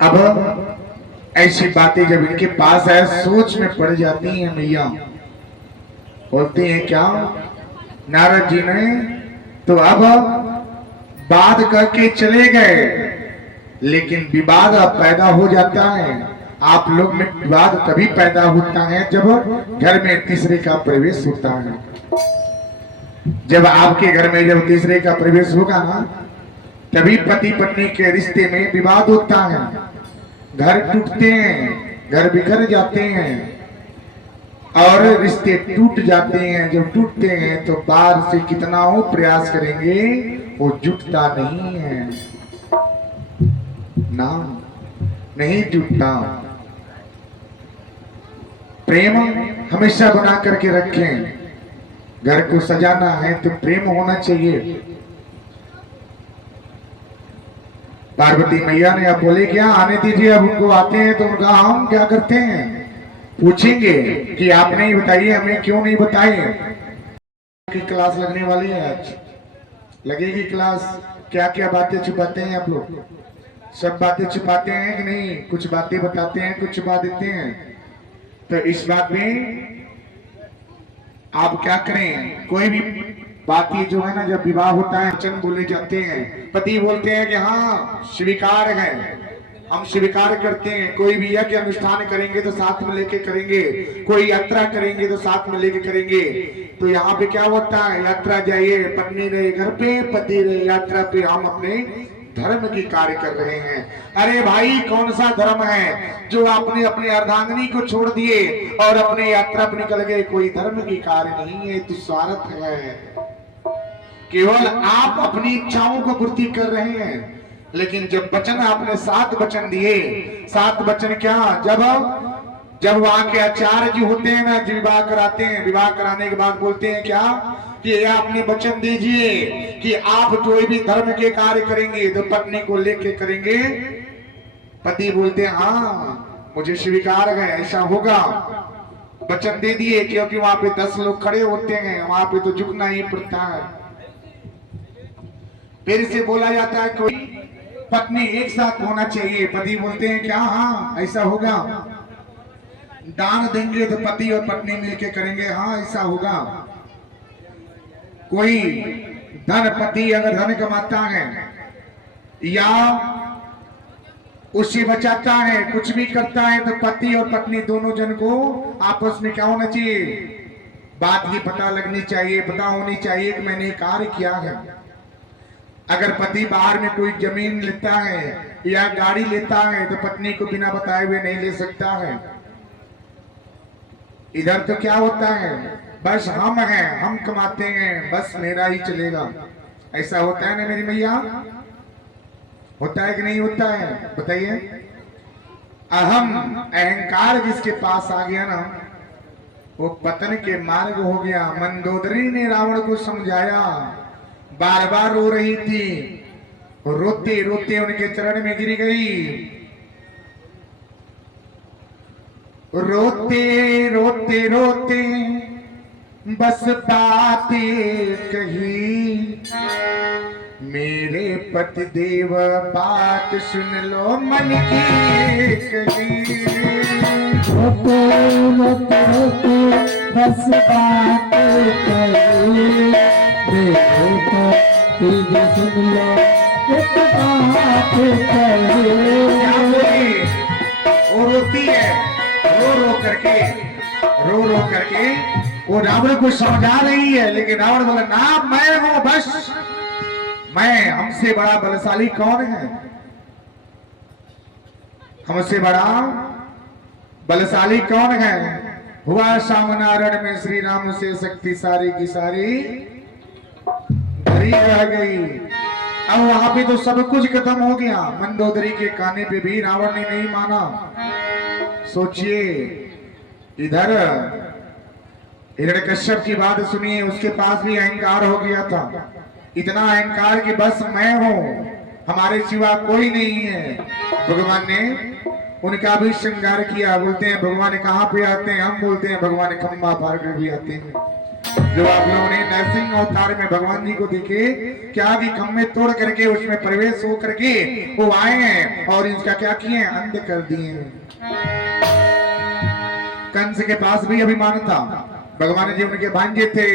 अब ऐसी बातें जब इनके पास है, सोच में पड़ जाती हैं मैया। बोलती हैं क्या नारद जी ने तो अब बात करके चले गए, लेकिन विवाद पैदा हो जाता है। आप लोग में विवाद तभी पैदा होता है जब घर में तीसरे का प्रवेश होता है। जब आपके घर में जब तीसरे का प्रवेश होगा ना, तभी पति पत्नी के रिश्ते में विवाद होता है, घर टूटते हैं, घर बिखर जाते हैं और रिश्ते टूट जाते हैं। जब टूटते हैं तो बाहर से कितना हो प्रयास करेंगे वो जुटता नहीं है ना, नहीं जुटता। प्रेम हमेशा बना करके रखें। घर को सजाना है तो प्रेम होना चाहिए। पार्वती मैया ने अब बोले क्या आने दीजिए, अब उनको आते हैं तो उनका हम क्या करते हैं पूछेंगे कि आपने ही बताइए, हमें क्यों नहीं बताए। की क्लास लगने वाली है, आज लगेगी क्लास। क्या क्या बातें छुपाते हैं आप लोग? सब बातें छुपाते हैं कि नहीं? कुछ बातें बताते हैं, कुछ छुपा देते हैं। तो इस बात में आप क्या करें, कोई भी बात ये जो है ना, जब विवाह होता है वचन बोले जाते हैं। पति बोलते हैं कि हाँ स्वीकार है, हम स्वीकार करते हैं। कोई भी यज्ञ अनुष्ठान करेंगे तो साथ में लेके करेंगे, कोई यात्रा करेंगे तो साथ में लेके करेंगे। तो यहाँ पे क्या होता है, यात्रा जाइए, पत्नी रहे घर पे, पति रहे यात्रा पे, हम अपने धर्म की कार्य कर रहे हैं। अरे भाई कौन सा धर्म है जो आपने अपने अर्धांगिनी को छोड़ दिए और अपने यात्रा पर निकल गए? कोई धर्म की कार्य नहीं है, तो स्वार्थ है। केवल आप अपनी इच्छाओं को पूर्ति कर रहे हैं। लेकिन जब वचन आपने 7 वचन दिए, 7 वचन क्या, जब वहां के आचार्य जी होते हैं ना, जो विवाह कराते हैं, विवाह कराने के बाद बोलते हैं क्या कि आपने वचन दीजिए कि आप जो भी धर्म के कार्य करेंगे तो पत्नी को लेके करेंगे। पति बोलते हैं हाँ मुझे स्वीकार है, ऐसा होगा। वचन दे दिए, क्योंकि वहां पे 10 लोग खड़े होते हैं, वहां पे तो झुकना ही पड़ता है। फिर से बोला जाता है कोई पत्नी एक साथ होना चाहिए। पति बोलते हैं क्या हाँ ऐसा होगा। दान देंगे तो पति और पत्नी मिलके करेंगे, हाँ ऐसा होगा। कोई धन, पति अगर धन कमाता है या उसे बचाता है, कुछ भी करता है, तो पति और पत्नी दोनों जन को आपस में क्या होना चाहिए, बात की पता लगनी चाहिए, पता होनी चाहिए कि मैंने कार्य किया है। अगर पति बाहर में कोई जमीन लेता है या गाड़ी लेता है तो पत्नी को बिना बताए हुए नहीं ले सकता है। इधर तो क्या होता है, बस हम हैं, हम कमाते हैं, बस मेरा ही चलेगा। ऐसा होता है ना मेरी मैया? होता है कि नहीं होता है? बताइए। अहम, अहंकार जिसके पास आ गया ना, वो पतन के मार्ग हो गया। मंदोदरी ने रावण को समझाया, बार बार रो रही थी, रोते रोते उनके चरण में गिर गई। रोते रोते रोते बस बातें कही, मेरे पति देव बात सुन लो मन की कही। रोते रोते रोते बस बातें कही, मेरे पति देव सुन लो एक बात कही। वो रोती है, रो रो करके वो रावण को समझा रही है, लेकिन रावण बोला ना मैं हूं बस, मैं, हमसे बड़ा बलशाली कौन है? हमसे बड़ा बलशाली कौन है? हुआ सामनारण में श्री राम से शक्ति सारी की सारी धरी रह गई। अब वहां पे तो सब कुछ खत्म हो गया। मंदोदरी के कहने पे भी रावण ने नहीं माना। सोचिए, इधर हिरण्यकश्यप की बात सुनिए, उसके पास भी अहंकार हो गया था। इतना अहंकार कि बस मैं हूं, हमारे सिवा कोई नहीं है। भगवान ने उनका भी श्रृंगार किया। बोलते हैं भगवान कहाँ पे आते हैं? हम बोलते हैं भगवान खम्बा पार कर भी आते हैं। जो आप लोगों ने नरसिंह अवतार में भगवान जी को देखे, क्या कि खम्बे तोड़ करके उसमें प्रवेश हो करके वो आए हैं और इसका क्या किए? अंध कर दिए। कंस के पास भी अभिमान था, भगवान जी उनके भांजे थे,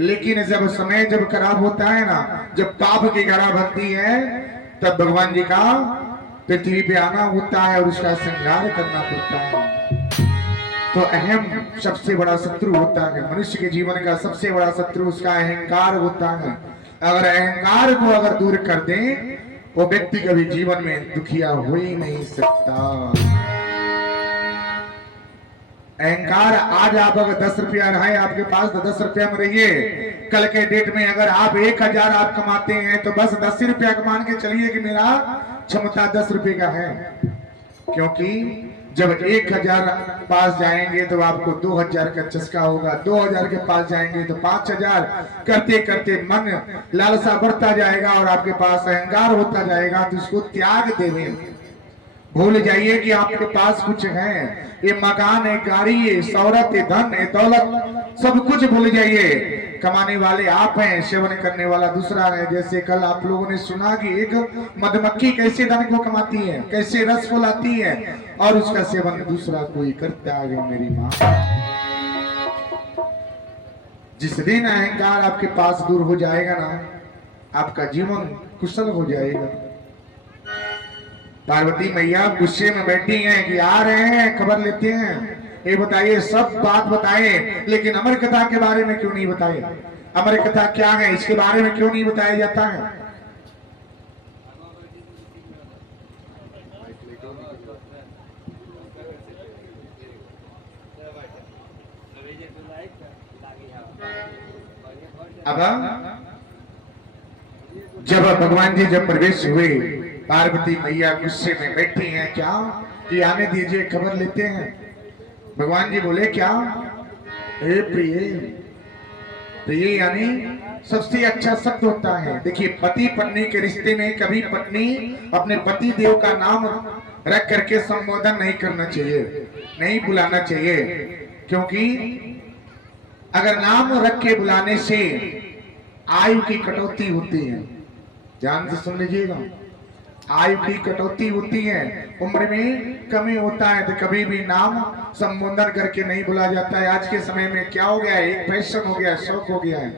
लेकिन जब समय जब खराब होता है ना, जब पाप की गड़ा भरती है, तब भगवान जी का पृथ्वी पे आना होता है और उसका संहार करना पड़ता है। तो अहम सबसे बड़ा शत्रु होता है। मनुष्य के जीवन का सबसे बड़ा शत्रु उसका अहंकार होता है। अगर अहंकार को अगर दूर कर दें, वो व्यक्ति कभी जीवन में दुखिया हो ही नहीं सकता। अहंकार, आज आप अगर 10 रुपया रहे आपके पास तो 10 रुपया में रहिए। कल के डेट में अगर आप 1000 आप कमाते हैं तो बस 10 रुपया मान के चलिए कि मेरा क्षमता 10 रुपए का है। क्योंकि जब 1000 पास जाएंगे तो आपको 2000 का चस्का होगा, 2000 के पास जाएंगे तो 5000, करते करते मन लालसा बढ़ता जाएगा और आपके पास अहंकार होता जाएगा। तो इसको त्याग देवे, भूल जाइए कि आपके पास कुछ है। ये मकान है, गाड़ी है, शौहरत है, धन है, दौलत, सब कुछ भूल जाइए। कमाने वाले आप हैं, सेवन करने वाला दूसरा है। जैसे कल आप लोगों ने सुना कि एक मधुमक्खी कैसे धन को कमाती है, कैसे रस को लाती है और उसका सेवन दूसरा कोई करता है। मेरी माँ, जिस दिन अहंकार आपके पास दूर हो जाएगा ना, आपका जीवन कुशल हो जाएगा। पार्वती मैया गुस्से में बैठी हैं कि आ रहे हैं, खबर लेते हैं। ये बताइए, सब बात बताए, लेकिन अमर कथा के बारे में क्यों नहीं बताए? अमर कथा क्या है, इसके बारे में क्यों नहीं बताया जाता है? अब जब भगवान जी जब प्रवेश हुए, पार्वती मैया गुस्से में बैठी हैं। क्या कि आने दीजिए, खबर लेते हैं। भगवान जी बोले क्या? हे प्रिय, प्रिय यानी सबसे अच्छा शब्द होता है। देखिए, पति पत्नी के रिश्ते में कभी पत्नी अपने पति देव का नाम रख करके संबोधन नहीं करना चाहिए, नहीं बुलाना चाहिए। क्योंकि अगर नाम रख के बुलाने से आयु की कटौती होती है। ध्यान से सुन लीजिएगा, आयु की कटौती होती है, उम्र में कमी होता है। तो कभी भी नाम संबोधन करके नहीं बुला जाता है। आज के समय में क्या हो गया है, एक फैशन हो गया, शौक हो गया है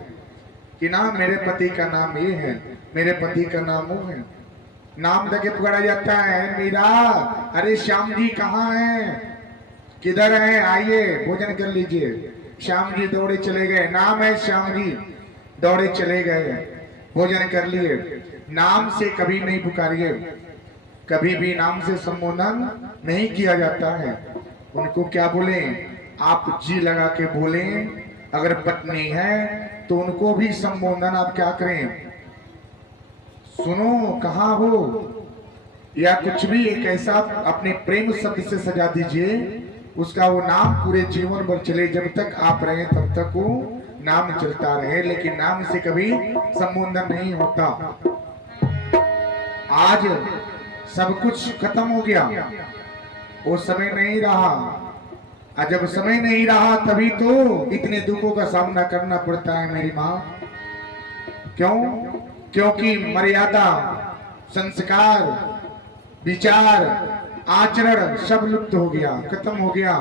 कि ना मेरे पति का नाम ये है, मेरे पति का नाम वो है। नाम देके पुकारा जाता है, मीरा, अरे श्याम जी कहाँ हैं, किधर हैं, आइए भोजन कर लीजिए। श्याम जी दौड़े चले गए, नाम है श्याम जी, दौड़े चले गए, भोजन कर लिए। नाम से कभी नहीं पुकारिए, कभी भी नाम से संबोधन नहीं किया जाता है। उनको क्या बोले, आप जी लगा के बोले। अगर पत्नी है तो उनको भी संबोधन आप क्या करें, सुनो कहाँ हो, या कुछ भी एक ऐसा अपने प्रेम शब्द से सजा दीजिए, उसका वो नाम पूरे जीवन भर चले। जब तक आप रहे तब तक वो नाम चलता रहे, लेकिन नाम से कभी संबोधन नहीं होता। आज सब कुछ खत्म हो गया, वो समय नहीं रहा। और जब समय नहीं रहा तभी तो इतने दुखों का सामना करना पड़ता है मेरी माँ। क्यों? क्योंकि मर्यादा, संस्कार, विचार, आचरण सब लुप्त हो गया, खत्म हो गया।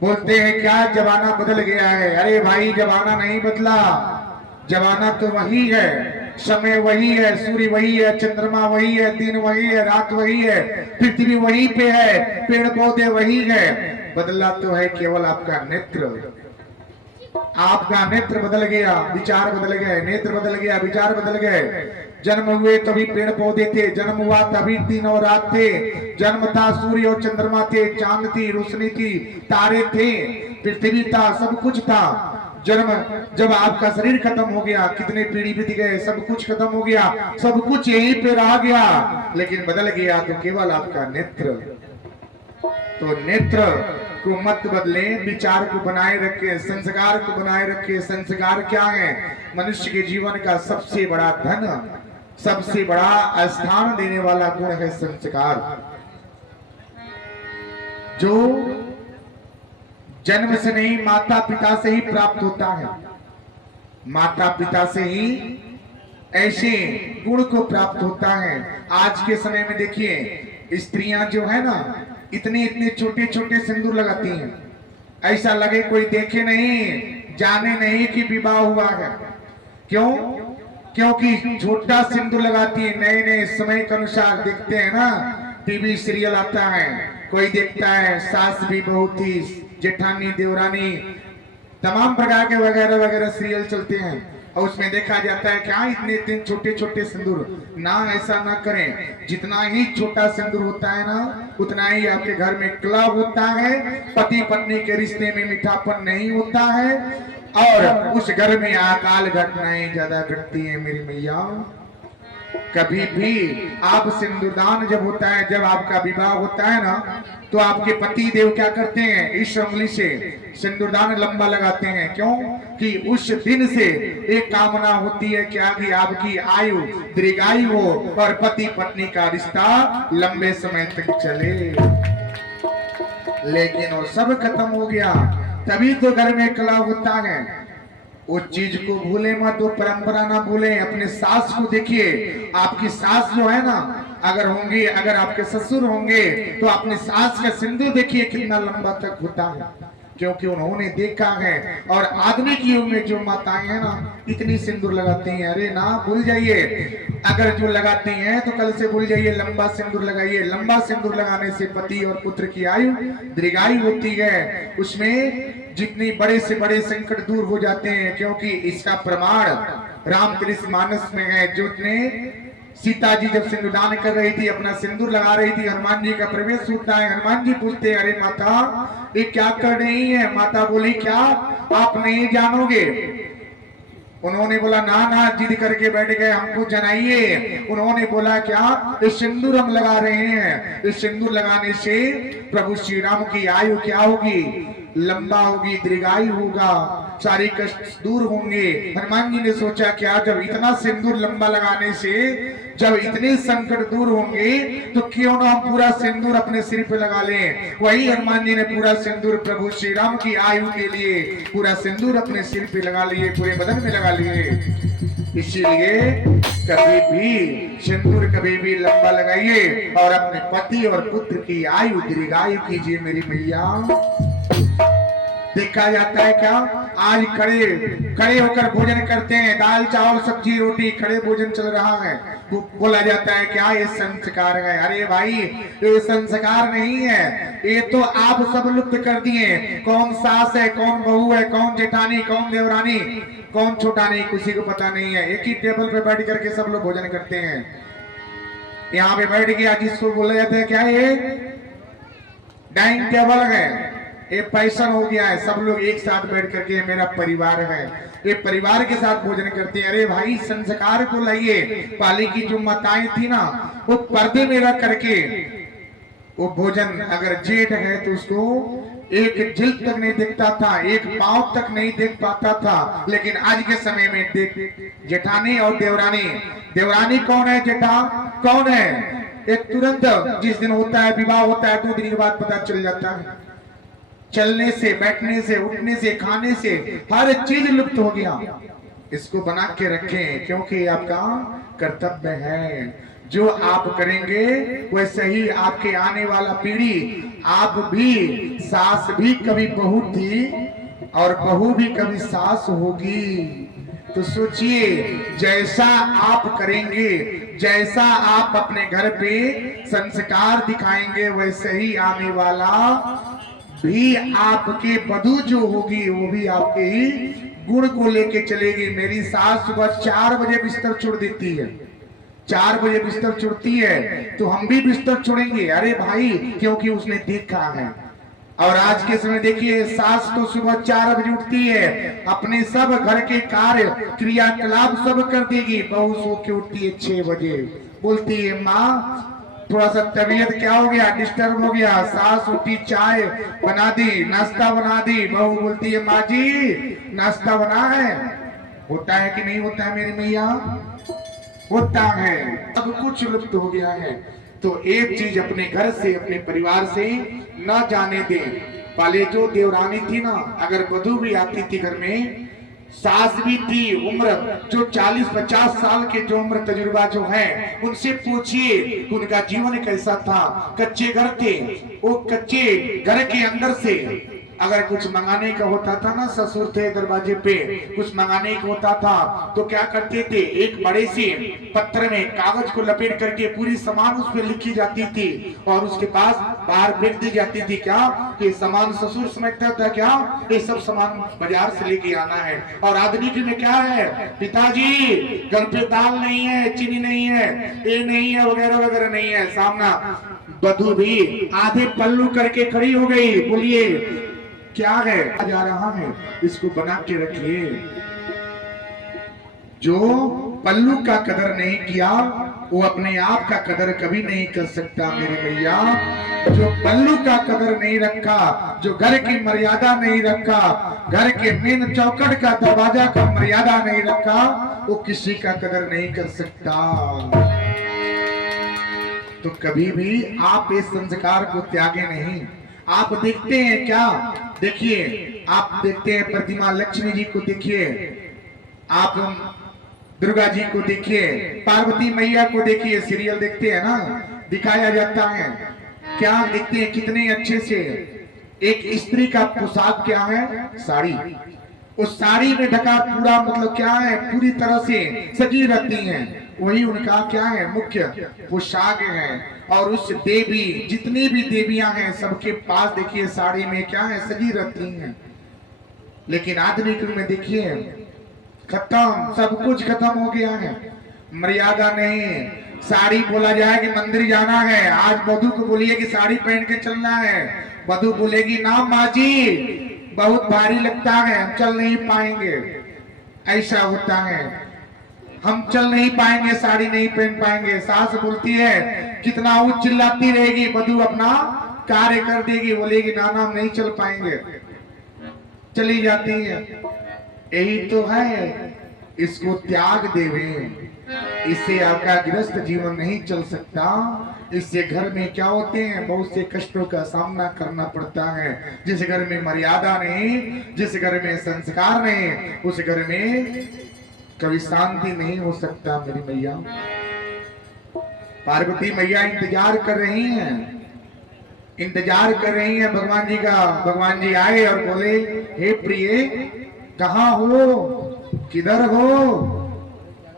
बोलते हैं क्या जमाना बदल गया है। अरे भाई, जमाना नहीं बदला, जमाना तो वही है, समय वही है, सूर्य वही है, चंद्रमा वही है, दिन वही है, रात वही है, पृथ्वी वही पे है, पेड़ पौधे वही है। बदला तो है केवल आपका नेत्र, आपका नेत्र बदल गया, विचार बदल गए, नेत्र बदल गया, विचार बदल गए। जन्म हुए तभी पेड़ पौधे थे, जन्म हुआ तभी दिन और रात थे, जन्म था सूर्य और चंद्रमा थे, चांद थी, रोशनी थी, तारे थे, पृथ्वी था, सब कुछ था। जन्म जब आपका शरीर खत्म हो गया, कितने पीढ़ी बीत गए, सब कुछ खत्म हो गया, सब कुछ यहीं पे रह गया, लेकिन बदल गया तो केवल आपका नेत्र। तो नेत्र को मत बदले, विचार को बनाए रखे, संस्कार को बनाए रखे। संस्कार क्या है? मनुष्य के जीवन का सबसे बड़ा धन, सबसे बड़ा स्थान देने वाला गुण है संस्कार, जो जन्म से नहीं माता पिता से ही प्राप्त होता है। माता पिता से ही ऐसे गुण को प्राप्त होता है। आज के समय में देखिए, स्त्रियां जो है ना, इतने इतने छोटे छोटे सिंदूर लगाती हैं, ऐसा लगे कोई देखे नहीं, जाने नहीं कि विवाह हुआ है। क्यों? क्योंकि छोटा सिंदूर लगाती है। नए नए समय के अनुसार देखते हैं ना, टीवी सीरियल आता है, कोई देखता है सास भी बहू थी, जेठानी देवरानी, तमाम प्रकार के वगैरह वगैरह सीरियल चलते हैं, और उसमें देखा जाता है क्या इतने इतने छोटे छोटे सिंदूर। ना, ऐसा ना करें। जितना ही छोटा सिंदूर होता है ना, उतना ही आपके घर में क्लब होता है, पति पत्नी के रिश्ते में मीठापन नहीं होता है, और उस घर में अकाल घटनाएं ज्यादा घटती हैं मेरी मैया। कभी भी आप सिंदूरदान जब होता है, जब आपका विवाह होता है ना, तो आपके पति देव क्या करते हैं? इस उंगली से सिंदूरदान लंबा लगाते हैं। क्यों? कि उस दिन से एक कामना होती है क्या कि आपकी आयु दीर्घायु हो और पति पत्नी का रिश्ता लंबे समय तक चले। लेकिन वो सब खत्म हो गया, तभी तो घर में कलह होता है। उस चीज को भूले मत, वो परंपरा ना भूले। अपने सास को देखिए, आपकी सास जो है ना, अगर होंगे, अगर आपके ससुर होंगे, तो अपने सास का सिंदूर देखिए कितना लंबा तक होता है, क्योंकि उन्होंने देखा है। और आधुनिक युग में जो माताएं हैं ना, इतनी सिंदूर लगाती हैं। अरे ना, भूल जाइए। अगर जो लगाती हैं तो कल से भूल जाइए, लंबा सिंदूर लगाइए। लंबा सिंदूर लगाने से पति और पुत्र की आयु दीर्घायु होती है। उसमें जितनी बड़े से बड़े संकट दूर हो जाते हैं, क्योंकि इसका प्रमाण रामचरित मानस में है। जो सीता जी जब सिंदूरदान कर रही थी, अपना सिंदूर लगा रही थी, हनुमान जी का प्रवेश होता है। हनुमान जी पूछते हैं, अरे माता ये क्या कर रही है? माता बोली, क्या आप नहीं जानोगे? उन्होंने बोला, ना ना, जिद करके बैठ गए, हमको जनाइए। उन्होंने बोला, क्या? इस सिंदूर हम लगा रहे हैं। इस सिंदूर लगाने से प्रभु श्री राम की आयु क्या होगी? लंबा होगी, दीर्घायु होगा, सारे कष्ट दूर होंगे। हनुमान जी ने सोचा, क्या जब इतना सिंदूर लंबा लगाने से जब इतने संकट दूर होंगे, तो क्यों ना हम पूरा सिंदूर अपने सिर पे लगा लें। वही हनुमान जी ने पूरा सिंदूर प्रभु श्री राम की आयु के लिए पूरा सिंदूर अपने सिर पे लगा लिए, पूरे बदन में लगा लिए। इसीलिए कभी भी सिंदूर कभी भी लंबा लगाइए और अपने पति और पुत्र की आयु दीर्घायु कीजिए मेरी मैया। देखा जाता है क्या, आज खड़े होकर भोजन करते हैं, दाल चावल सब्जी रोटी, खड़े भोजन चल रहा है। बोला जाता है क्या ये संस्कार है? अरे भाई, ये संस्कार नहीं है, ये तो आप सब लुप्त कर दिए। कौन सास है, कौन बहू है, कौन जेठानी, कौन देवरानी, कौन छोटा नहीं, किसी को पता नहीं है। एक ही टेबल पे बैठ करके सब लोग भोजन करते हैं। यहाँ पे बैठ गया, जिसको बोला जाता है क्या, ये डाइनिंग टेबल है, ये पैसा हो गया है। सब लोग एक साथ बैठ करके मेरा परिवार है, ये परिवार के साथ भोजन करते हैं। अरे भाई, संस्कार को लाइए। पहले की जो माताएं थी ना, वो पर्दे में रख करके वो भोजन, अगर जेठ है तो उसको एक जिल्द तक नहीं देखता था, एक पांव तक नहीं देख पाता था। लेकिन आज के समय में देख, जेठानी और देवरानी, देवरानी कौन है, जेठा कौन है, एक तुरंत जिस दिन होता है, विवाह होता है, 2 दिन के बाद पता चल जाता है। चलने से, बैठने से, उठने से, खाने से हर चीज लुप्त हो गया। इसको बना के रखें, क्योंकि आपका कर्तव्य है। जो आप करेंगे वैसे ही आपके आने वाला पीढ़ी, आप भी, सास भी कभी बहू थी और बहू भी कभी सास होगी। तो सोचिए, जैसा आप करेंगे, जैसा आप अपने घर पे संस्कार दिखाएंगे, वैसे ही आने वाला भी आपके वधू जो होगी वो भी आपके ही गुण को लेके चलेगी। मेरी सास सुबह 4 बजे बिस्तर छोड़ देती है, 4 बजे बिस्तर छोड़ती है तो हम भी बिस्तर छोड़ेंगे, अरे भाई, क्योंकि उसने देखा है। और आज के समय देखिए, सास तो सुबह 4 बजे उठती है, अपने सब घर के कार्य क्रियाकलाप सब कर देगी। बहू सो के उठती है 6 बजे, बोलती है माँ थोड़ा सा तबीयत क्या हो गया, डिस्टर्ब हो गया। सास उठी, चाय बना दी, नाश्ता बना दी। बहू बोलती है माँ जी नाश्ता बना है। होता है कि नहीं होता है मेरी मैया? होता है। सब कुछ लुप्त हो गया है। तो एक चीज अपने घर से, अपने परिवार से न जाने दें। पहले जो देवरानी थी ना, अगर वधू भी आती थी घर में, सास भी थी, उम्र जो 40-50 साल के जो उम्र तजुर्बा जो है, उनसे पूछिए उनका जीवन कैसा था। कच्चे घर थे, वो कच्चे घर के अंदर से अगर कुछ मंगाने का होता था ना, ससुर थे दरवाजे पे, कुछ मंगाने का होता था तो क्या करते थे, एक बड़े से पत्र में कागज को लपेट करके पूरी सामान उस पर लिखी जाती थी और उसके पास बाहर फेंक दी जाती थी। क्या ये सामान ससुर समझता था क्या, ये सब सामान बाजार से लेके आना है। और आधुनिक में क्या है, पिताजी घर पे दाल नहीं है, चीनी नहीं है, ये नहीं है, वगैरह वगैरह नहीं है। सामना वधू भी आधे पल्लू करके खड़ी हो गई, बोलिए क्या है जा रहा है, इसको बना के रखिए। जो पल्लू का कदर नहीं किया वो अपने आप का कदर कभी नहीं कर सकता मेरे भैया। जो पल्लू का कदर नहीं रखा, जो घर की मर्यादा नहीं रखा, घर के मेन चौखट का दरवाजा का मर्यादा नहीं रखा, वो किसी का कदर नहीं कर सकता। तो कभी भी आप इस संस्कार को त्यागे नहीं। आप देखते हैं क्या, देखिए आप देखते हैं प्रतिमा लक्ष्मी जी को देखिए, आप दुर्गा जी को देखिए, पार्वती मैया को देखिए, सीरियल देखते हैं ना, दिखाया जाता है, क्या देखते हैं कितने अच्छे से। एक स्त्री का पोशाक क्या है, साड़ी, उस साड़ी में ढका पूरा, मतलब क्या है, पूरी तरह से सजी रहती हैं, वही उनका क्या है, मुख्य पोशाक है। और उस देवी, जितनी भी देवियां हैं, सबके पास देखिए साड़ी में क्या है, सजी रहती हैं। लेकिन आधुनिक में देखिए खत्म, सब कुछ खत्म हो गया है, मर्यादा नहीं। साड़ी बोला जाए कि मंदिर जाना है, आज वधू को बोलिए कि साड़ी पहन के चलना है, वधू बोलेगी ना माँ जी बहुत भारी लगता है, हम चल नहीं पाएंगे। ऐसा होता है, हम चल नहीं पाएंगे, साड़ी नहीं पहन पाएंगे। सास बोलती है कितना उच्च चिल्लाती रहेगी, वधू अपना कार्य कर देगी, बोलेगी ना ना हम नहीं चल पाएंगे, चली जाती है। यही तो है, इसको त्याग देवे, इससे आपका गृहस्थ जीवन नहीं चल सकता। इससे घर में क्या होते हैं, बहुत से कष्टों का सामना करना पड़ता है। जिस घर में मर्यादा नहीं, जिस घर में संस्कार नहीं, उस घर में कभी शांति नहीं हो सकता मेरी मैया। पार्वती मैया इंतजार कर रही हैं, इंतजार कर रही हैं भगवान जी का। भगवान जी आए और बोले हे प्रिय कहाँ हो, किधर हो,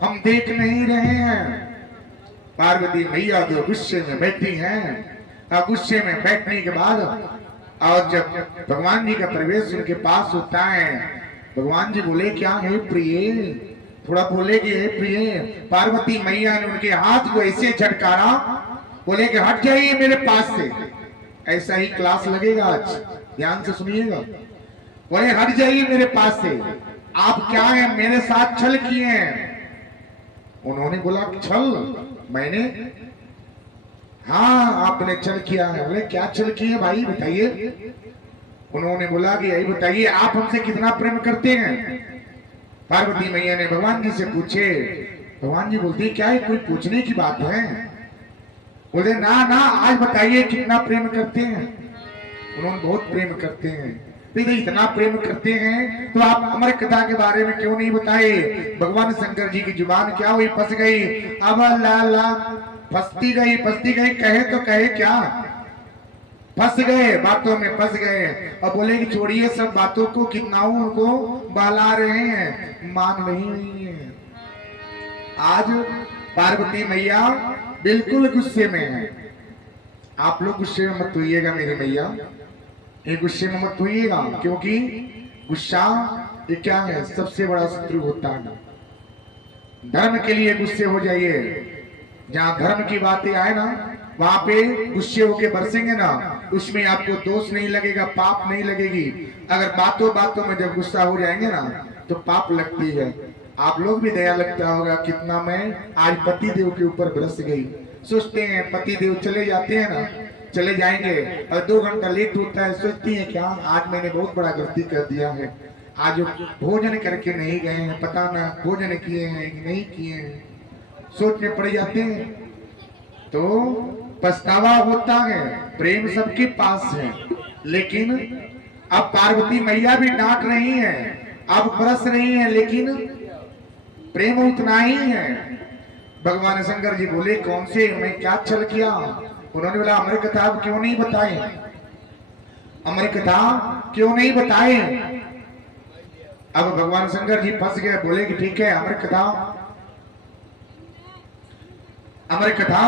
हम देख नहीं रहे हैं। पार्वती मैया जो गुस्से में बैठी हैं, गुस्से में बैठने के बाद और जब भगवान जी का प्रवेश उनके पास होता है, भगवान जी बोले क्या है प्रिय, थोड़ा बोले कि हे प्रिय। पार्वती मैया ने उनके हाथ को ऐसे झटकारा, बोले कि हट जाइए मेरे पास से। ऐसा ही क्लास लगेगा आज, ध्यान से सुनिएगा। बोले हट जाइए मेरे पास से, आप क्या है मेरे साथ छल किए हैं। उन्होंने बोला छल, मैंने, हाँ आपने छल किया है। बोले क्या छल किए भाई बताइए। उन्होंने बोला कि यही बताइए आप हमसे कितना प्रेम करते हैं। पार्वती मैया ने भगवान जी से पूछे। भगवान जी बोलते क्या है कोई पूछने की बात है। बोले ना ना आज बताइए कितना प्रेम करते हैं। उन्होंने बहुत प्रेम करते हैं। तो इतना प्रेम करते हैं तो आप अमर कथा के बारे में क्यों नहीं बताए। भगवान शंकर जी की जुबान क्या हुई, फंस गई। अब ला फंसती गई कहे तो कहे क्या, फंस गए, बातों में फंस गए। और बोले कि छोड़िए सब बातों को, कितना उनको बहला रहे हैं, मान नहीं है। आज पार्वती मैया बिल्कुल गुस्से में है। आप लोग गुस्से में मत होइएगा मेरी मैया, ये गुस्से में मत होइएगा, क्योंकि गुस्सा ये क्या है, सबसे बड़ा शत्रु होता है। धर्म के लिए गुस्से हो जाइए। जहाँ धर्म की बातें आए ना, वहां पे गुस्से होके बरसेंगे ना, उसमें आपको दोष नहीं लगेगा, पाप नहीं लगेगी। अगर बातों बातों में जब गुस्सा हो जाएंगे ना, तो पाप लगती है। आप लोग भी दया लगता होगा, कितना मैं आज पति देव के ऊपर बरस गई। सोचते हैं पति देव चले जाते हैं ना, चले जाएंगे और 2 घंटा लेट होता है, सोचती है क्या आज मैंने बहुत बड़ा गलती कर दिया है, आज भोजन करके नहीं गए हैं, पता ना भोजन किए हैं कि नहीं किए हैं, सोच में पड़ जाते हैं, तो पछतावा होता है। प्रेम सबके पास है, लेकिन अब पार्वती मैया भी डांट रही है, अब बरस रही है, लेकिन प्रेम उतना ही है। भगवान शंकर जी बोले कौन से, मैं क्या छल किया? उन्होंने बोला अमर कथा क्यों नहीं बताए, अमर कथा क्यों नहीं बताए? अब भगवान शंकर जी फंस गए, बोले कि ठीक है अमर कथा, अमर कथा।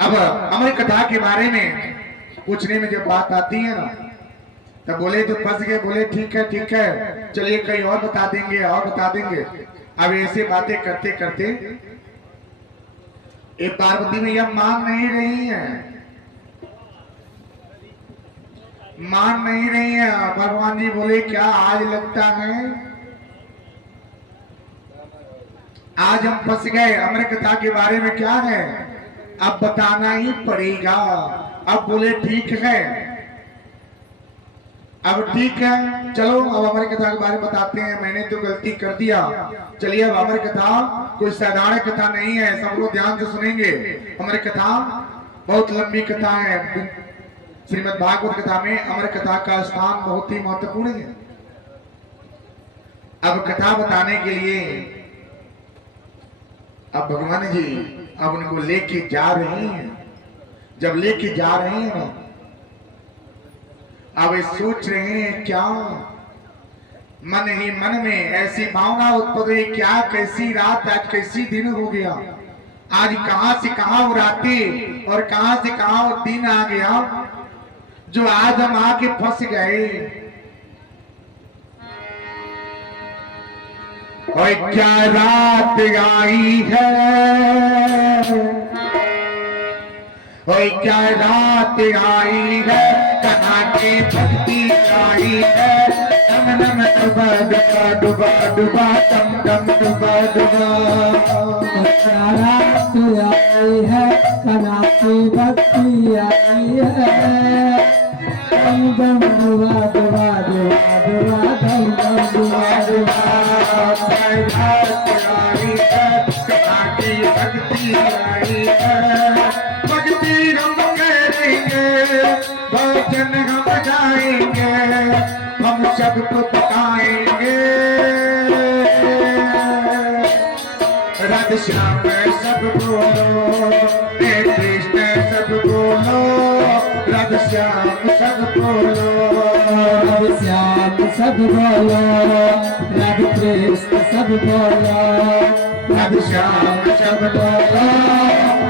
अब अमर कथा के बारे में पूछने में जब बात आती है ना, तब बोले तो फंस गए, बोले ठीक है चलिए कहीं और बता देंगे और बता देंगे। अब ऐसे बातें करते करते ये पार्वती मैया मान नहीं रही है, मान नहीं रही है। भगवान जी बोले क्या आज लगता है आज हम फंस गए, अमर कथा के बारे में क्या है अब बताना ही पड़ेगा। अब बोले ठीक है, अब ठीक है चलो अब अमर कथा के बारे में बताते हैं, मैंने तो गलती कर दिया, चलिए अब अमर कथा कोई साधारण कथा नहीं है, सब लोग ध्यान से सुनेंगे। अमर कथा बहुत लंबी कथा है, श्रीमद् भागवत कथा में अमर कथा का स्थान बहुत ही महत्वपूर्ण है। अब कथा बताने के लिए अब भगवान जी अब उनको लेके जा रहे हैं, जब लेके जा रहे हैं ना, अब सोच रहे हैं क्या, मन ही मन में ऐसी भावना उत्पन्न हुई, क्या कैसी रात, आज कैसी दिन हो गया, आज कहां से कहां वो रातें और कहां से कहां वो दिन आ गया, जो आज हम आके फंस गए। और क्या रात आई है, और क्या रात आई है, कहाँ की भक्ति आई है, नम नम डुबा डुबा डुबा डुबा डम डम डुबा डुबा। क्या रात आई है, कहाँ की भक्ति आई है, डम डम डुबा डुबा डुबा डुबा डम डम डुबा डुबा। रात आई है, कहाँ की भक्ति आई है, भक्ति हम करेंगे, भजन हम गाएंगे, हम सबको बताएंगे, राधे श्याम सब बोलो, हे कृष्ण सब बोलो, राधे श्याम सब बोलो, राधे श्याम सब बोलो, राधे कृष्ण सब बोलो, राधे श्याम सब बोलो,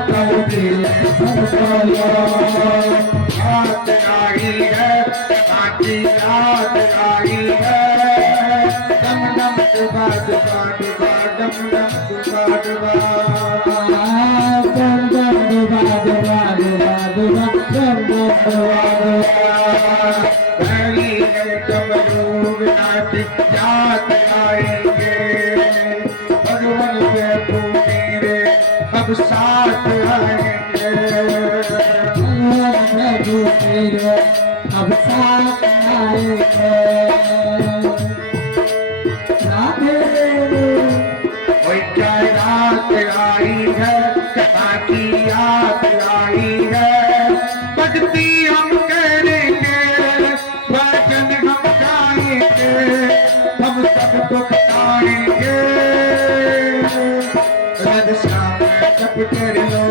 राधे कृष्ण सब बोलो। रात आई है, बाकी रात आई है, डम डम डुबा डुबा डुबा डम डम डुबा डुबा। डम डम डुबा डुबा डुबा डुबा डम डम डुबा डुबा। भरी है डमरू नाच जात आएंगे, भगवान पे मेरे अब साथ आएंगे, प्रभु तेरे अब साथ आएंगे। राधे ओए क्या रात आई है, कथा की याद आई है, भक्ति हम करेंगे, भजन हम गाएंगे, हम सबको बताएंगे, राधे श्याम जप कर लो,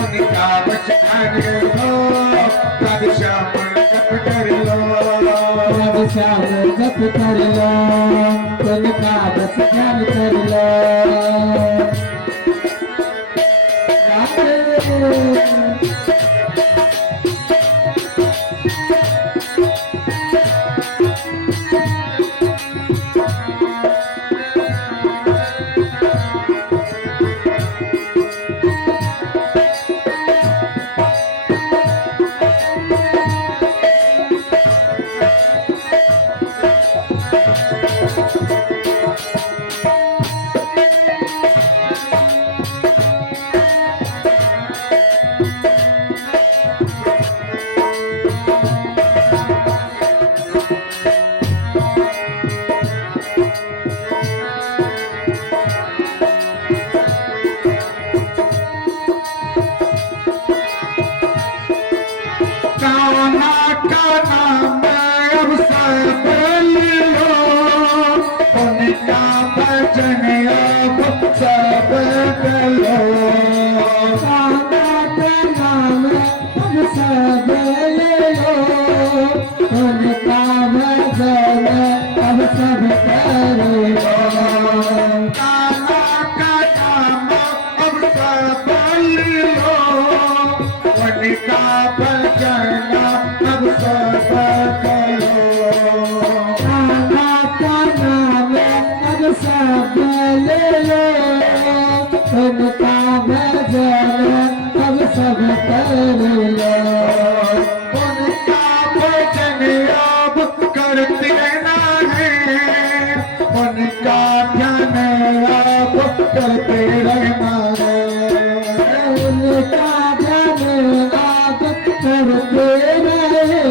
उनका वचन लो, राधे श्याम जप कर लो, राधे श्याम जप कर लो, उनका बस ध्यान कर लो। राधे करते रहना है, उनका ध्यान आप करते रहना है, उनका ध्यान आप करते रहे,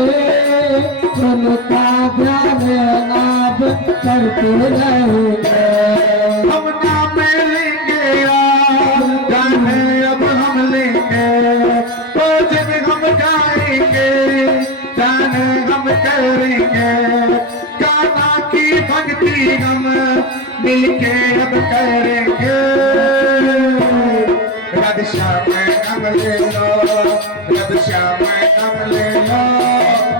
उनका ध्यान आप करते रहे। हम नाम लेंगे गाने अब हम लेंगे, भोजन हम गाएंगे, दान हम करेंगे, गाना की भक्ति हम मिलके अब करेंगे। राधे श्याम नाम ले लो, राधे श्याम नाम ले लो,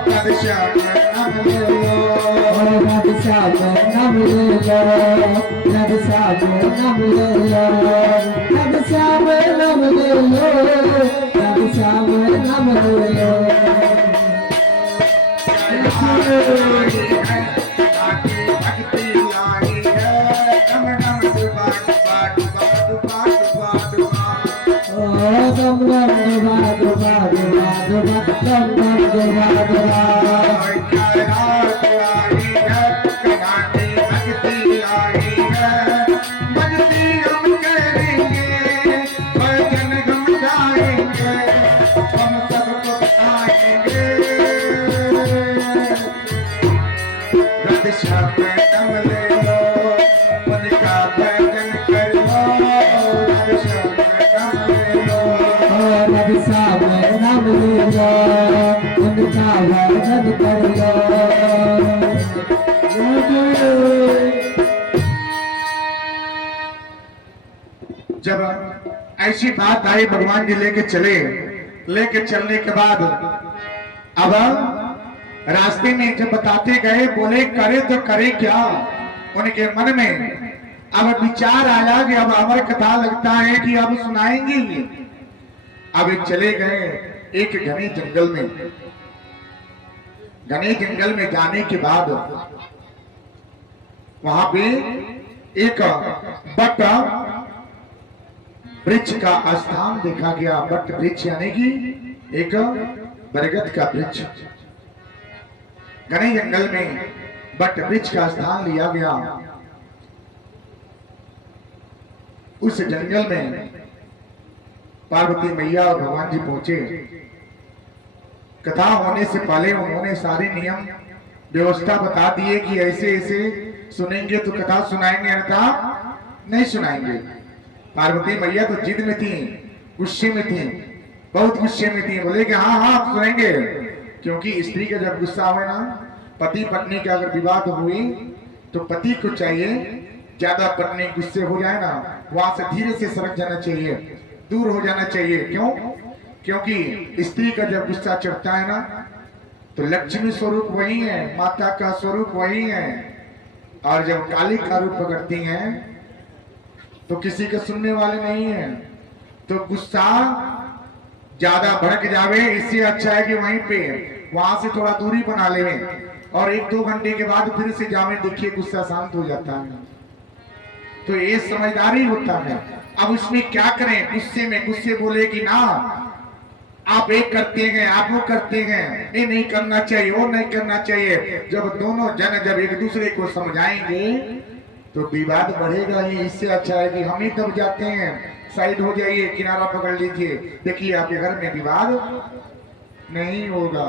राधे श्याम नाम ले लो, राधे श्याम नाम ले लो, राधे श्याम नाम ले लो, राधे श्याम नाम ले लो, राधे श्याम नाम ले लो। भक्ति लाई है, डम डम डुबा डुबा डुबा डुबा डुबा डुबा, डम डम डुबा डुबा डुबा डुबा, डम डम डुबा डुबा। रात लाई है, कन्हा की भक्ति लाई है, भक्ति हम करेंगे, भजन हम गाएंगे, हम सबको बताएंगे। राधे श्याम नाम ले लो, उनका भजन कर लो, राधे श्याम नाम ले लो, राधे श्याम नाम ले लो, उनका भजन कर लो। जब ऐसी बात आई भगवान जी लेके चलने के बाद अब रास्ते में जब बताते गए, बोले करे तो करे क्या, उनके मन में अब विचार आया कि अब अमर कथा लगता है कि अब सुनाएंगे ये। अब चले गए एक घने जंगल में। घने जंगल में जाने के बाद वहां पे एक बट वृक्ष का स्थान देखा गया। बट वृक्ष यानी कि एक बरगद का वृक्ष। घने जंगल में बट वृक्ष का स्थान लिया गया। उस जंगल में पार्वती मैया और भगवान जी पहुंचे। कथा होने से पहले उन्होंने सारे नियम व्यवस्था बता दिए कि ऐसे ऐसे सुनेंगे तो कथा सुनाएंगे, अन्यथा नहीं सुनाएंगे। पार्वती मैया तो जिद में थी, गुस्से में थी, बहुत गुस्से में थी। बोले कि हाँ हाँ आप सुनेंगे, क्योंकि स्त्री का जब गुस्सा हुए ना, पति पत्नी का अगर विवाद हुई तो पति को चाहिए ज्यादा पत्नी गुस्से हो जाए ना, वहां से धीरे से सरक जाना चाहिए, दूर हो जाना चाहिए। क्यों? क्योंकि स्त्री का जब गुस्सा चढ़ता है ना, तो लक्ष्मी स्वरूप वही है, माता का स्वरूप वही है, और जब काली का रूप पकड़ती हैं तो किसी के सुनने वाले नहीं है। तो गुस्सा ज्यादा भड़क जावे, इससे अच्छा है कि वहीं पे वहां से थोड़ा दूरी बना ले, और 1-2 घंटे के बाद फिर से जावे, देखिए गुस्सा शांत हो जाता है। तो ये समझदारी होता है। अब उसमें क्या करें? गुस्से बोले कि ना आप एक करते हैं, आप वो करते हैं, ये नहीं करना चाहिए, वो नहीं करना चाहिए। जब दोनों जन जब एक दूसरे को समझाएंगे तो विवाद बढ़ेगा ही। इससे अच्छा है कि हम ही दब जाते हैं, साइड हो जाइए, किनारा पकड़ लीजिए, देखिए आपके घर में विवाद नहीं होगा।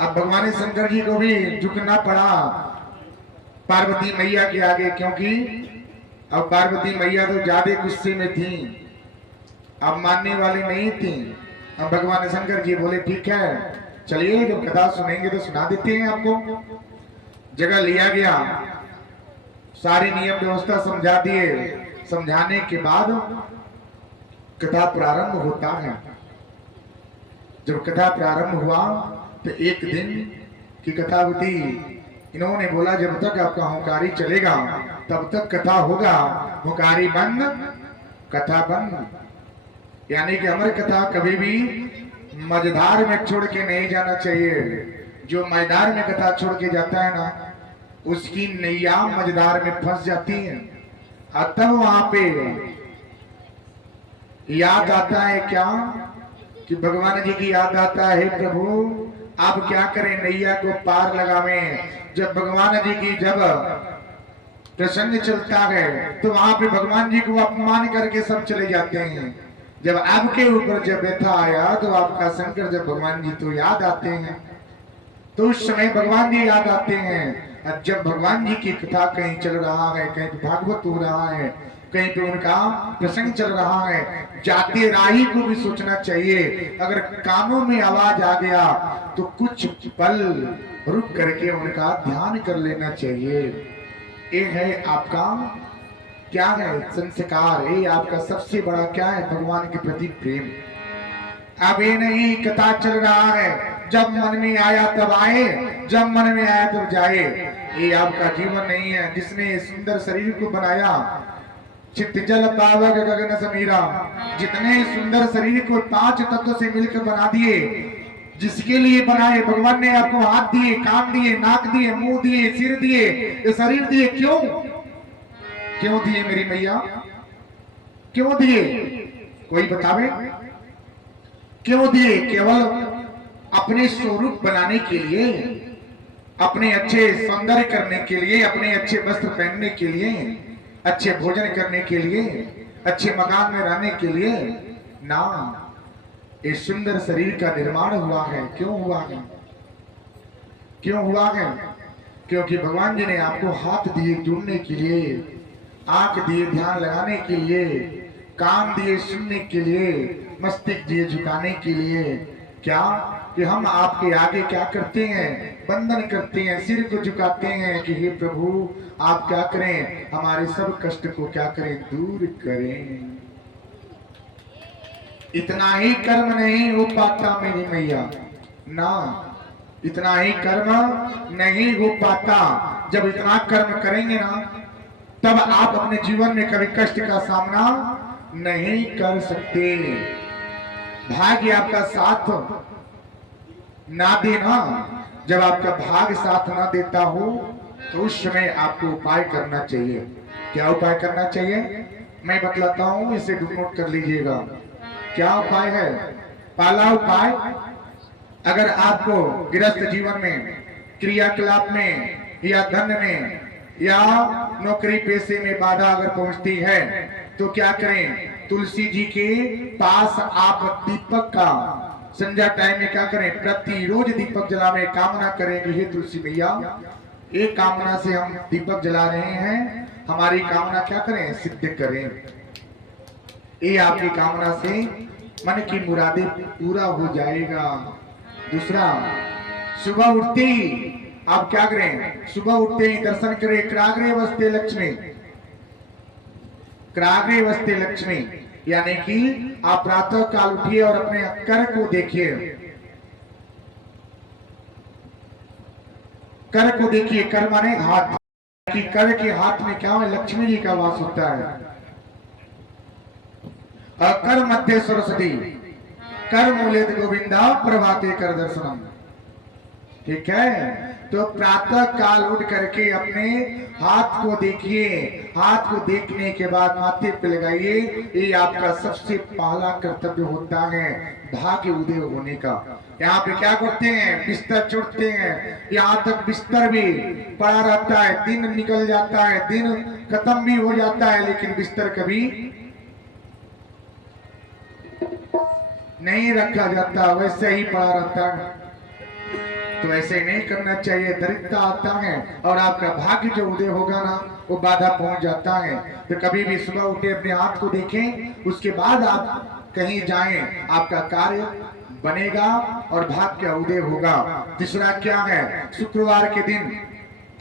अब भगवान शंकर जी को भी झुकना पड़ा पार्वती मैया के आगे, क्योंकि अब पार्वती मैया तो ज्यादा गुस्से में थी, अब मानने वाली नहीं थी। अब भगवान शंकर जी बोले ठीक है चलिए, जब कथा सुनेंगे तो सुना देते हैं आपको। जगह लिया गया, सारी नियम व्यवस्था समझा दिए। समझाने के बाद कथा प्रारंभ होता है। जब कथा प्रारंभ हुआ तो एक दिन की कथा होती। इन्होंने बोला जब तक आपका हुंकारी चलेगा तब तक कथा होगा, हुंकारी बंद कथा बंद। यानी कि अमर कथा कभी भी मझधार में छोड़ के नहीं जाना चाहिए। जो मैदान में कथा छोड़ के जाता है ना, उसकी नैया मझधार में फंस जाती है। और तब वहां पे याद आता है क्या कि भगवान जी की याद आता है, प्रभु आप क्या करें, नैया को पार लगावे। जब भगवान जी की जब प्रसंग चलता है तो वहां पे भगवान जी को अपमान करके सब चले जाते हैं। जब आपके ऊपर जब व्यथा आया तो आपका शंकर जब भगवान जी तो याद आते हैं, तो उस समय भगवान जी याद आते हैं। और जब भगवान जी की कथा कहीं चल रहा है, कहीं पे भागवत हो रहा है, कहीं पे उनका प्रसंग चल रहा है, जाते राही को भी सोचना चाहिए। अगर कानों में आवाज आ गया तो कुछ पल रुक करके उनका ध्यान कर लेना चाहिए। ये है आपका क्या है संस्कार, ये आपका सबसे बड़ा क्या है, भगवान के प्रति प्रेम। अब ये नहीं कथा चल रहा है, जब मन में आया तब आए, जब मन में आया तब जाए, ये आपका जीवन नहीं है। जिसने सुंदर शरीर को बनाया, चित्त जल पावक गगन समीरा, जितने सुंदर शरीर को 5 तत्व से मिलकर बना दिए, जिसके लिए बनाए भगवान ने आपको हाथ दिए, कान दिए, नाक दिए, मुंह दिए, सिर दिए, ये शरीर दिए, क्यों क्यों दिए मेरी मैया, क्यों दिए, कोई बतावे क्यों दिए? केवल अपने स्वरूप बनाने के लिए, अपने अच्छे सौंदर्य करने के लिए, अपने अच्छे वस्त्र पहनने के लिए, अच्छे भोजन करने के लिए, अच्छे मकान में रहने के लिए ना। इस सुंदर शरीर का निर्माण हुआ है, क्यों हुआ है, क्यों हुआ है? क्योंकि भगवान जी ने आपको हाथ दिए जुड़ने के लिए, आंख दिए ध्यान लगाने के लिए, कान दिए सुनने के लिए, मस्तिष्क दिए झुकाने के लिए। क्या कि हम आपके आगे क्या करते हैं, वंदन करते हैं, सिर को झुकाते हैं कि हे प्रभु आप क्या करें, हमारे सब कष्ट को क्या करें, दूर करें। इतना ही कर्म नहीं हो पाता मेरी मैया ना, इतना ही कर्म नहीं हो पाता। जब इतना कर्म करेंगे ना, तब आप अपने जीवन में कभी कष्ट का सामना नहीं कर सकते। भाग्य आपका साथ ना देना, जब आपका भाग्य साथ ना देता हो तो उस समय आपको उपाय करना चाहिए। क्या उपाय करना चाहिए मैं बतलाता हूं, इसे नोट कर लीजिएगा। क्या उपाय है? पहला उपाय, अगर आपको गृहस्थ जीवन में, क्रियाकलाप में या धन में या नौकरी पेशे में बाधा अगर पहुंचती है तो क्या करें, तुलसी जी के पास आप दीपक का संध्या टाइम में क्या करें, प्रतिरोज दीपक जलावे, कामना करें कि हे तुलसी मैया एक कामना से हम दीपक जला रहे हैं, हमारी कामना क्या करें, सिद्ध करें। ये आपकी कामना से मन की मुरादें पूरा हो जाएगा। दूसरा, सुबह उठते ही आप क्या करें, सुबह उठते ही दर्शन करें, क्राग्रे वस्ते लक्ष्मी, क्राग्रे वस्ते लक्ष्मी, यानी कि आप प्रातः काल उठिए और अपने कर को देखिए, कर को देखिए, कर माने हाथ, कि कर के हाथ में क्या है, लक्ष्मी जी का वास होता है। कर मध्य सरस्वती, कर मूले गोविंदा प्रभाते कर दर्शनम। ठीक है, तो प्रातः काल उठ करके अपने हाथ को देखिए, हाथ को देखने के बाद माथे पे लगाइए। ये आपका सबसे पहला कर्तव्य होता है भाग्य उदय होने का। यहाँ पे क्या करते हैं, बिस्तर चुड़ते हैं, यहाँ तक बिस्तर भी पड़ा रहता है, दिन निकल जाता है, दिन खत्म भी हो जाता है, लेकिन बिस्तर कभी नहीं रखा जाता, वैसे ही पड़ा रहता है। तो ऐसे नहीं करना चाहिए, दरिद्रता आता है और आपका भाग्य जो उदय होगा ना वो बाधा पहुंच जाता है। तो कभी भी सुबह उठे अपने आप को देखें, उसके बाद आप कहीं जाएं, आपका कार्य बनेगा और भाग्य का उदय होगा। तीसरा क्या है, शुक्रवार के दिन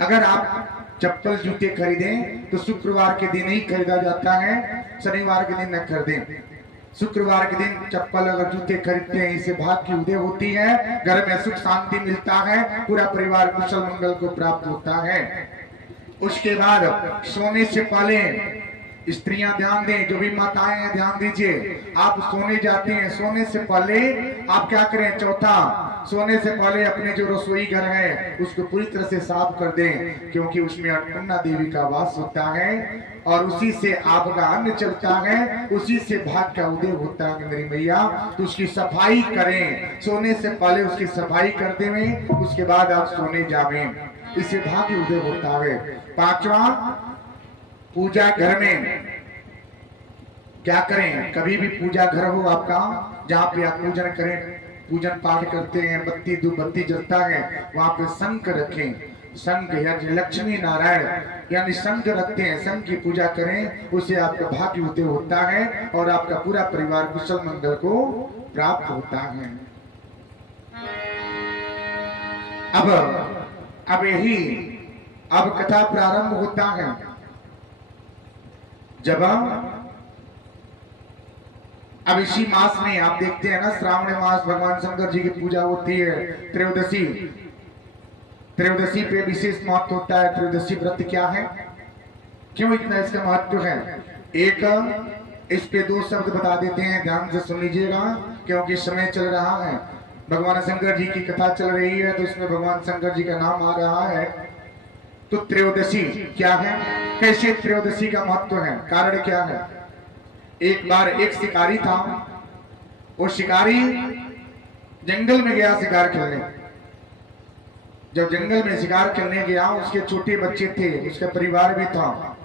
अगर आप चप्पल जूते खरीदें तो शुक्रवार के दिन ही खरीदा जाता है, शनिवार के दिन न खरीदें। शुक्रवार के दिन चप्पल अगर जूते खरीदते हैं, इससे भाग्य की उदय होती है, घर में सुख शांति मिलता है, पूरा परिवार कुशल मंगल को प्राप्त होता है। उसके बाद सोने से पहले स्त्रियां ध्यान दें, जो भी माताएं हैं ध्यान दीजिए। आप सोने जाते हैं, सोने से पहले आप क्या करें? चौथा, सोने से पहले अपने जो रसोई घर है उसको पूरी तरह से साफ कर दें, क्योंकि उसमें अन्नपूर्णा देवी का वास होता है और उसी से आपका अन्न चलता है, उसी से भाग का उदय होता है मेरी मैया। तो उसकी सफाई करें, सोने से पहले उसकी सफाई कर दें, उसके बाद आप सोने जावें, इससे भाग्य उदय होता है। पांचवा, पूजा घर में क्या करें? कभी भी पूजा घर हो आपका, जहाँ पे आप पूजन करें, पूजन पाठ करते हैं, बत्ती धूप बत्ती जलता है, वहां पे शंख रखें। शंख यानी लक्ष्मी नारायण यानी शंख रखते हैं, शंख की पूजा करें, उससे आपका भाग्य उदय होता है और आपका पूरा परिवार कुशल मंगल को प्राप्त होता है। अब यही अब कथा प्रारंभ होता है। जब अब इसी मास में आप देखते हैं ना, श्रावण मास भगवान शंकर जी की पूजा होती है। त्रयोदशी, त्रयोदशी पे विशेष महत्व होता है। त्रयोदशी व्रत क्या है, क्यों इतना इसका महत्व है? एक इस पे दो शब्द बता देते हैं, ध्यान से सुन लीजिएगा, क्योंकि समय चल रहा है, भगवान शंकर जी की कथा चल रही है, तो इसमें भगवान शंकर जी का नाम आ रहा है। तो त्रयोदशी क्या है, कैसे त्रयोदशी का महत्व है, कारण क्या है? एक बार एक शिकारी था, वो शिकारी जंगल में गया शिकार खेलने। जब जंगल में शिकार खेलने गया, उसके छोटे बच्चे थे, उसका परिवार भी था।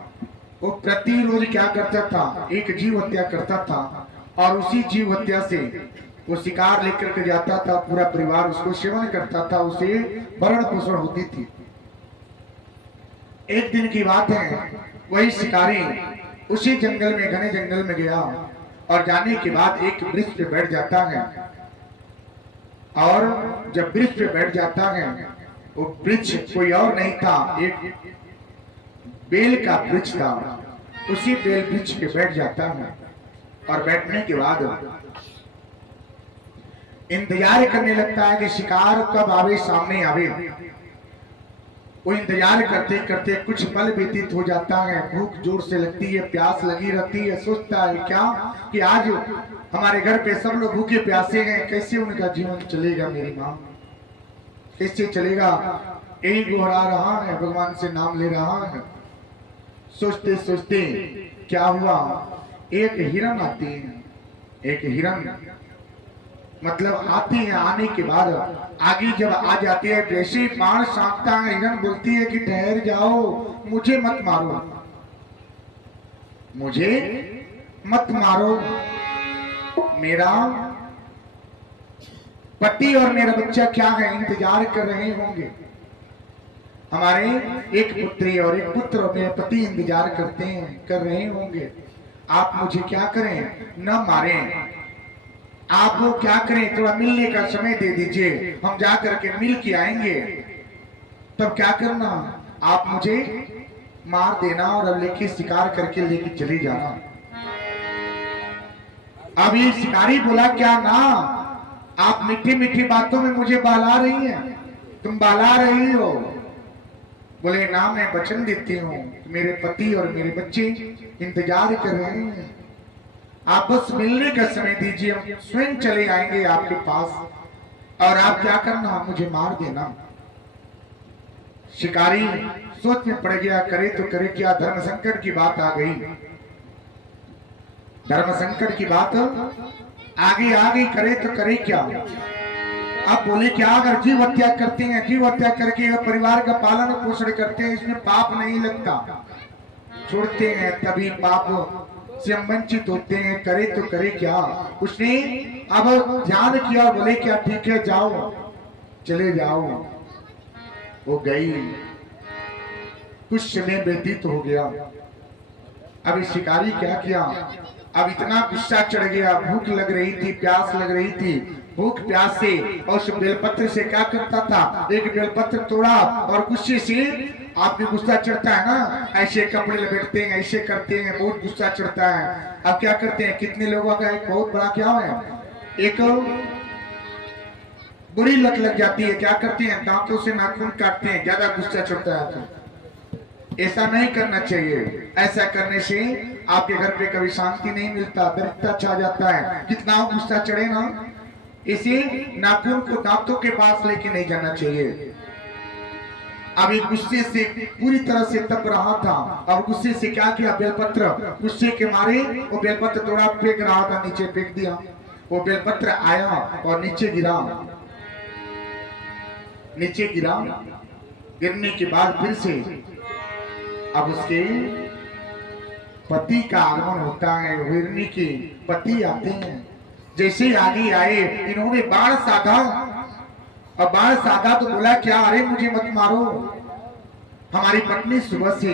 वो प्रतिरोज क्या करता था? एक जीव हत्या करता था और उसी जीव हत्या से वो शिकार लेकर के जाता था, पूरा परिवार उसको सेवन करता था, उसे भरण पोषण होती थी। एक दिन की बात है, वही शिकारी उसी जंगल में, घने जंगल में गया और जाने के बाद एक वृक्ष पे बैठ जाता है। और जब वृक्ष पे बैठ जाता है, वो वृक्ष कोई और नहीं था, एक बेल का वृक्ष था। उसी बेल वृक्ष पे बैठ जाता है और बैठने के बाद इंतजार करने लगता है कि शिकार कब आवे, सामने आवे। वो इंतजार करते करते कुछ पल व्यतीत हो जाता है, भूख जोर से लगती है, प्यास लगी रहती है। सोचता है क्या कि आज हमारे घर पे सब लोग भूखे प्यासे हैं, कैसे उनका जीवन चलेगा, मेरी माँ कैसे चलेगा? यही दोहरा रहा है, भगवान से नाम ले रहा है। सोचते सोचते क्या हुआ, एक हिरण आती है, एक हिरण मतलब आती है, आने के बाद आगे जब आ जाती है, जैसे ही बाण सांपता है, हिरण बोलती है कि ठहर जाओ, मुझे मत मारो, मुझे मत मारो, मेरा पति और मेरा बच्चा क्या है, इंतजार कर रहे होंगे। हमारे एक पुत्री और एक पुत्र और मेरे पति इंतजार करते हैं, कर रहे होंगे। आप मुझे क्या करें, न मारें, आप लोग क्या करें, थोड़ा मिलने का समय दे दीजिए, हम जा करके मिल के आएंगे। तब क्या करना, आप मुझे मार देना और अब लेके शिकार करके लेके चले जाना। अब ये शिकारी बोला, क्या ना, आप मीठी मीठी बातों में मुझे बहला रही हैं, तुम बहला रही हो। बोले ना, मैं वचन देती हूँ, मेरे पति और मेरे बच्चे इंतजार कर रहे हैं, आप बस मिलने का समय दीजिए, हम स्वयं चले आएंगे आपके पास, और आप क्या करना, मुझे मार देना। शिकारी सोच में पड़ गया, करे तो करे क्या, धर्म संकट की बात आ गई, धर्म संकट की बात आगे आ गई, करे तो करे क्या। अब बोले क्या, अगर जीव हत्या करते हैं, जीव हत्या करके परिवार का पालन पोषण करते हैं, इसमें पाप नहीं लगता, छोड़ते हैं तभी पाप से हम वंचित होते हैं, करे तो करे क्या। उसने अब ध्यान किया, बोले क्या ठीक है, जाओ, चले जाओ। वो गई, कुछ समय व्यतीत हो गया। अब इस शिकारी क्या किया, अब इतना गुस्सा चढ़ गया, भूख लग रही थी, प्यास लग रही थी, भूख प्यास से और उस बेलपत्र से क्या करता था, एक बेलपत्र तोड़ा और गुस्से से, आपके गुस्सा चढ़ता है ना, ऐसे कपड़े लपेटते हैं, ऐसे करते हैं, बहुत गुस्सा चढ़ता है। अब क्या करते हैं, कितने लोगों का एक बहुत बड़ा क्या है, एक बुरी लत लग जाती है, क्या करते हैं, दांतों से नाखून काटते हैं, ज्यादा गुस्सा चढ़ता है तो। ऐसा नहीं करना चाहिए। ऐसा करने से आपके घर पे कभी शांति नहीं मिलता, दरिद्रता छा जाता है। जितना गुस्सा चढ़े ना, इसे नाखून को दांतों के पास लेके नहीं जाना चाहिए। अभी गुस्से से पूरी तरह से तप रहा था और गुस्से से क्या किया, बेलपत्र गुस्से के मारे वो बेलपत्र थोड़ा फेंक रहा था, नीचे फेंक दिया। वो बेलपत्र आया और नीचे गिरा। गिरने के बाद फिर से अब उसके पति का आगमन होता है। हिरनी के पति आते हैं। जैसे ही आगे आए, इन्होंने बाण साधा और बाण साधा तो बोला क्या, अरे मुझे मत मारो, हमारी पत्नी सुबह से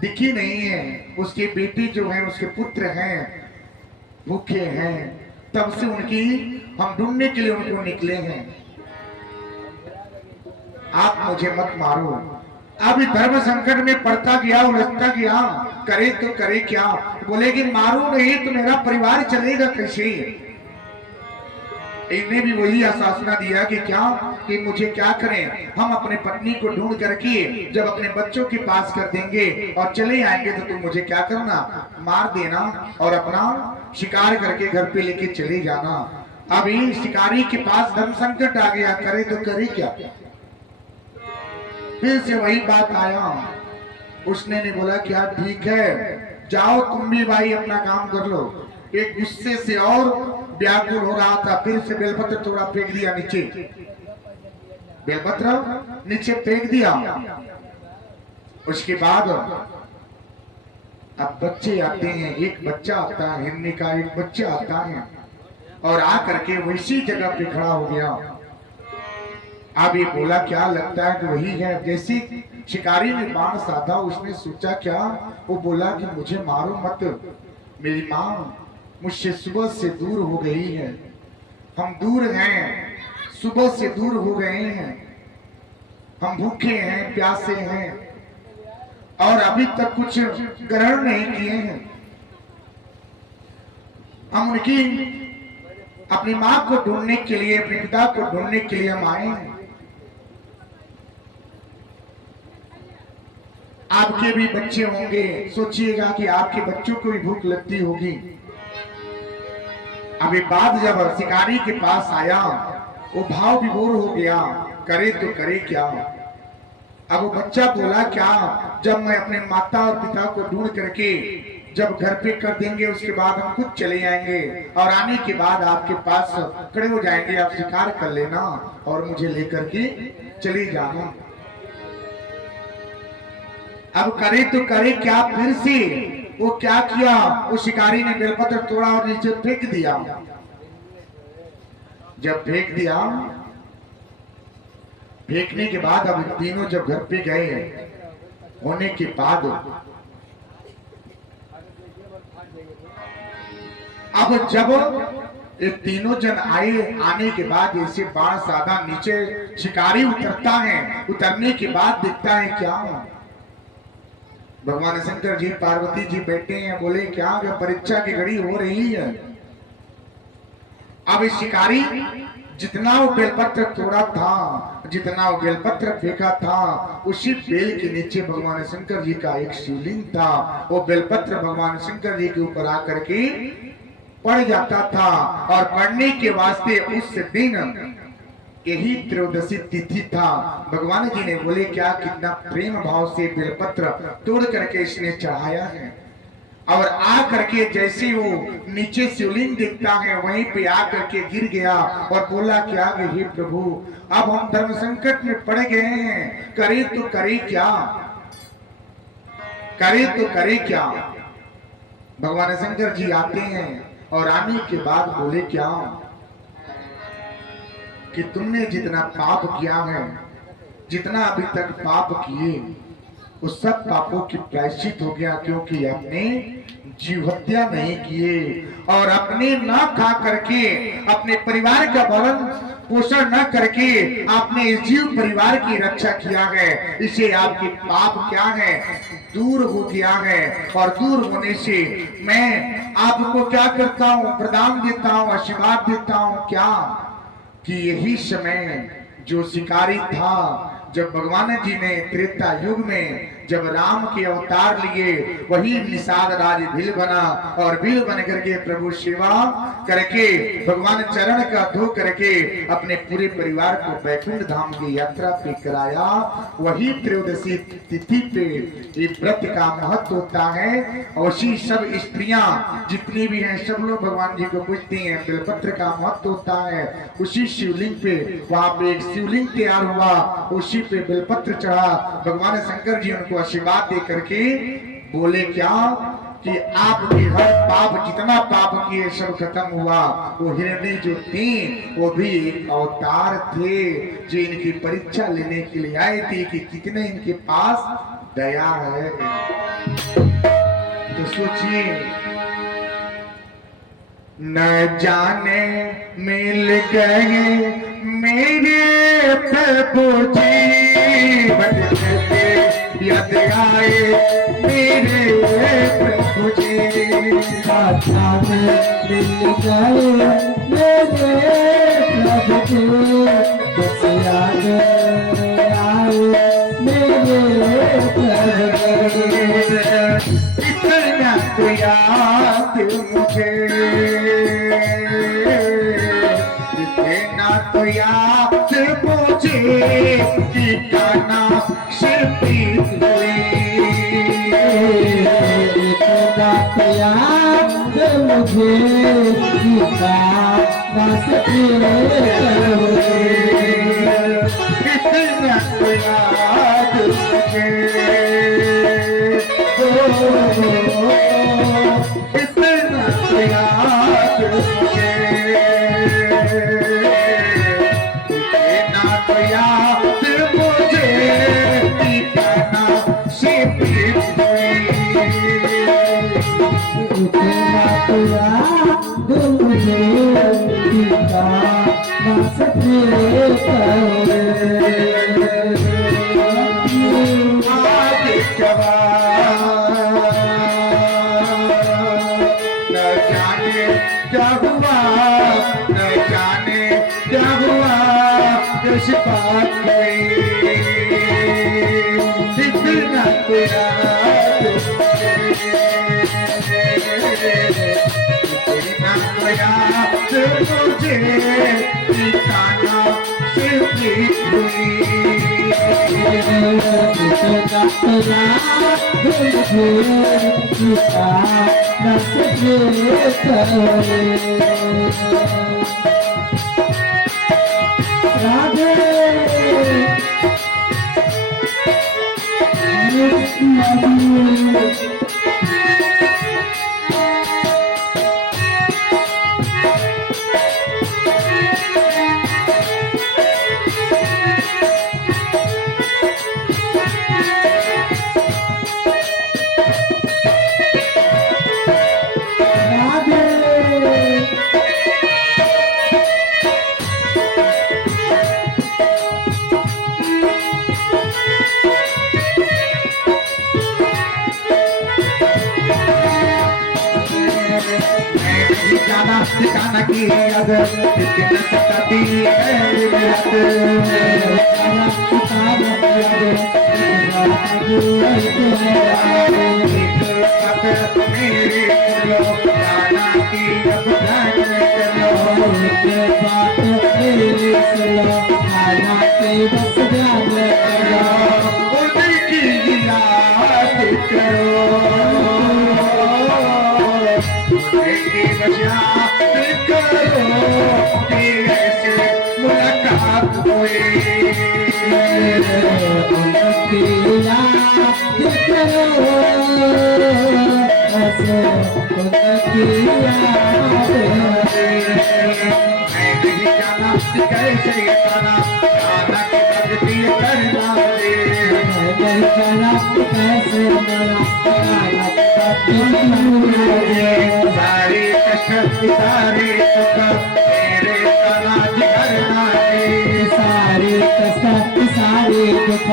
दिखी नहीं है, उसके बेटे जो हैं, उसके पुत्र हैं, भूखे हैं, तब से उनकी हम ढूंढने के लिए उनको निकले हैं, आप मुझे मत मारो। अब धर्म संकट में पड़ता गया, उलझता गया, करे तो करे क्या। बोले कि मारो नहीं तो मेरा परिवार चलेगा कैसे। इन्हें भी वही आश्वासन दिया कि क्या, कि मुझे क्या करें, हम अपने पत्नी को ढूंढ करके जब अपने बच्चों के पास कर देंगे और चले आएंगे तो तुम मुझे क्या करना, मार देना और अपना शिकार करके घर पे लेके चले जाना। अभी शिकारी के पास धर्म संकट आ गया, करे तो करे क्या। फिर से वही बात आया। उसने ने बोला क्या, ठीक है जाओ तुम भी भाई अपना काम कर लो। एक गुस्से से और व्याकुल हो रहा था, फिर से बेलपत्र थोड़ा फेंक दिया नीचे, बेलपत्र नीचे फेंक दिया। उसके बाद अब बच्चे आते हैं, एक बच्चा आता है, हिरनी का एक बच्चा आता है और आकर के वैसी जगह पे खड़ा हो गया। अब ये बोला क्या, लगता है कि वही है। जैसे शिकारी ने बाण साधा, उसने सोचा क्या, वो बोला कि मुझे मारो मत, मेरी माँ मुझसे सुबह से दूर हो गई है, हम दूर हैं, सुबह से दूर हो गए हैं, हम भूखे हैं, प्यासे हैं और अभी तक कुछ ग्रहण नहीं किए हैं। हम उनकी अपनी माँ को ढूंढने के लिए, अपने पिता को ढूंढने के लिए हम आए हैं। आपके भी बच्चे होंगे, सोचिएगा कि आपके बच्चों को भी भूख लगती होगी। अभी बाद जब शिकारी के पास आया, वो भाव विभोर हो गया, करे तो करे क्या। अब वो बच्चा बोला क्या, जब मैं अपने माता और पिता को ढूंढ करके जब घर पे कर देंगे, उसके बाद हम खुद चले जाएंगे और आने के बाद आपके पास खड़े हो जाएंगे, आप शिकार कर लेना और मुझे लेकर के चले जाना। अब करे तो करे क्या, फिर से वो क्या किया, वो शिकारी ने बेलपत्र तोड़ा और नीचे फेंक दिया। जब फेंक दिया, फेंकने के बाद अब तीनों जब घर पे गए होने के बाद अब जब ये तीनों जन आए, आने के बाद ऐसे बाण साधा, नीचे शिकारी उतरता है, उतरने के बाद दिखता है क्या, भगवान शंकर जी पार्वती जी बैठे हैं। बोले क्या, परीक्षा की घड़ी हो रही है। अब शिकारी जितना वो बेलपत्र तोड़ा था, जितना वो बेलपत्र फेंका था, उसी बेल के नीचे भगवान शंकर जी का एक शिवलिंग था। वो बेलपत्र भगवान शंकर जी के ऊपर आकर के पड़ जाता था और पढ़ने के वास्ते उस दिन यही त्रयोदशी तिथि था। भगवान जी ने बोले क्या, कितना प्रेम भाव से बेलपत्र तोड़ करके इसने चढ़ाया है। और आ करके जैसे वो नीचे शिवलिंग दिखता है, वहीं पे आ करके गिर गया और बोला क्या, हे प्रभु अब हम धर्म संकट में पड़ गए हैं, करे तो करे क्या, करे तो करे क्या। भगवान शंकर जी आते हैं और आने के बाद बोले क्या, कि तुमने जितना पाप किया है, जितना अभी तक पाप किए, उस सब पापों की प्रायश्चित हो गया, क्योंकि आपने जीव हत्या नहीं किए और अपने ना खा करके, अपने परिवार का भरण पोषण न करके आपने इस जीव परिवार की रक्षा किया है। इसे आपके पाप क्या है, दूर हो गया है। और दूर होने से मैं आपको क्या करता हूँ, प्रदान देता हूँ, आशीर्वाद देता हूँ क्या, कि यही समय जो शिकारी था, जब भगवान जी ने त्रेता युग में जब राम के अवतार लिए, वही निषाद राज भील बना और भील बन करके प्रभु सेवा करके भगवान चरण का धो करके अपने पूरे परिवार को बैकुंठ धाम की यात्रा पे कराया। वही त्रयोदशी तिथि पे ये व्रत का महत्व होता है। अवश्य सब स्त्रियां जितनी भी हैं सब लोग भगवान जी को पूजती हैं। बेलपत्र का महत्व होता है। उसी शिवलिंग पे वहां पे एक शिवलिंग तैयार हुआ, उसी पे बेलपत्र चढ़ा। भगवान शंकर जी उनको आशीर्वाद दे करके बोले क्या कि आपके हर पाप, जितना पाप किए सब खत्म हुआ। वो हिरण्य जो थी वो भी एक अवतार थे जो इनकी परीक्षा लेने के लिए आए थे कि कितने इनके पास दया है। तो सोचिए, न जाने मिल गए मेरे प्रभु जी, बदलते याद आए मेरे प्रभु जी। जाने मिल गए मेरे प्रभु जी, बस याद आए मेरे प्रभु जी। इतना तो याद मुझे, इतना तो याद मुझे कि काना से प्रीत हुई। इतना तो याद मुझे कि काना से प्रीत हुई। इतना तो याद मुझे, इतना तो याद मुझे, इतना तो याद मुझे कि काना से प्रीत हुई। इतना तो याद मुझे कि काना से प्रीत हुई। आज जवान न जाने क्या हुआ, न जाने क्या हुआ, किस बात हुई। इतना तो याद मुझे, इतना तो याद मुझे कि काना से प्रीत हुई। इतना तो याद मुझे कि काना से प्रीत हुई। राधे ठिकाना की याद कितना सताती है याद। मेरे सुनो गाना की अब ध्यान करो, बात मेरी सुनो गाना की बस ध्यान करो। उनकी याद करो, उनकी याद करो कि ऐसे मुलाकात हुई। उनकी याद करो, ऐसे उनकी याद। मैं नहीं जाना कैसे ये गाना, गाना की भक्ति करना रे। मैं नहीं जाना कैसे मेरा गाना भक्ति करना रे। सारे कष्ट सारे सुख मेरे गाना की करना रे। सारे कष्ट सारे दुख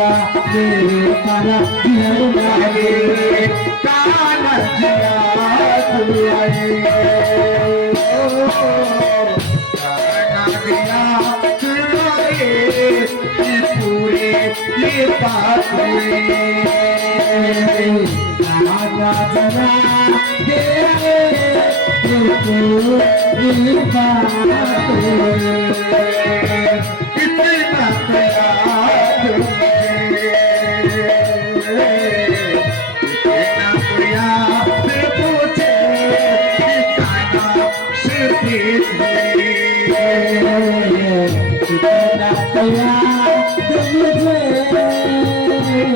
मेरे गाना करना रे। गाना जिया तू आई, गाना जिया तू आई, कि पूरी ये बात हुई। राजा जरा तेरे ये बात हुई। इतना प्यार मुझे, इतना प्यार मुझे, ठिकाना सिर्फ इतना प्यार मुझे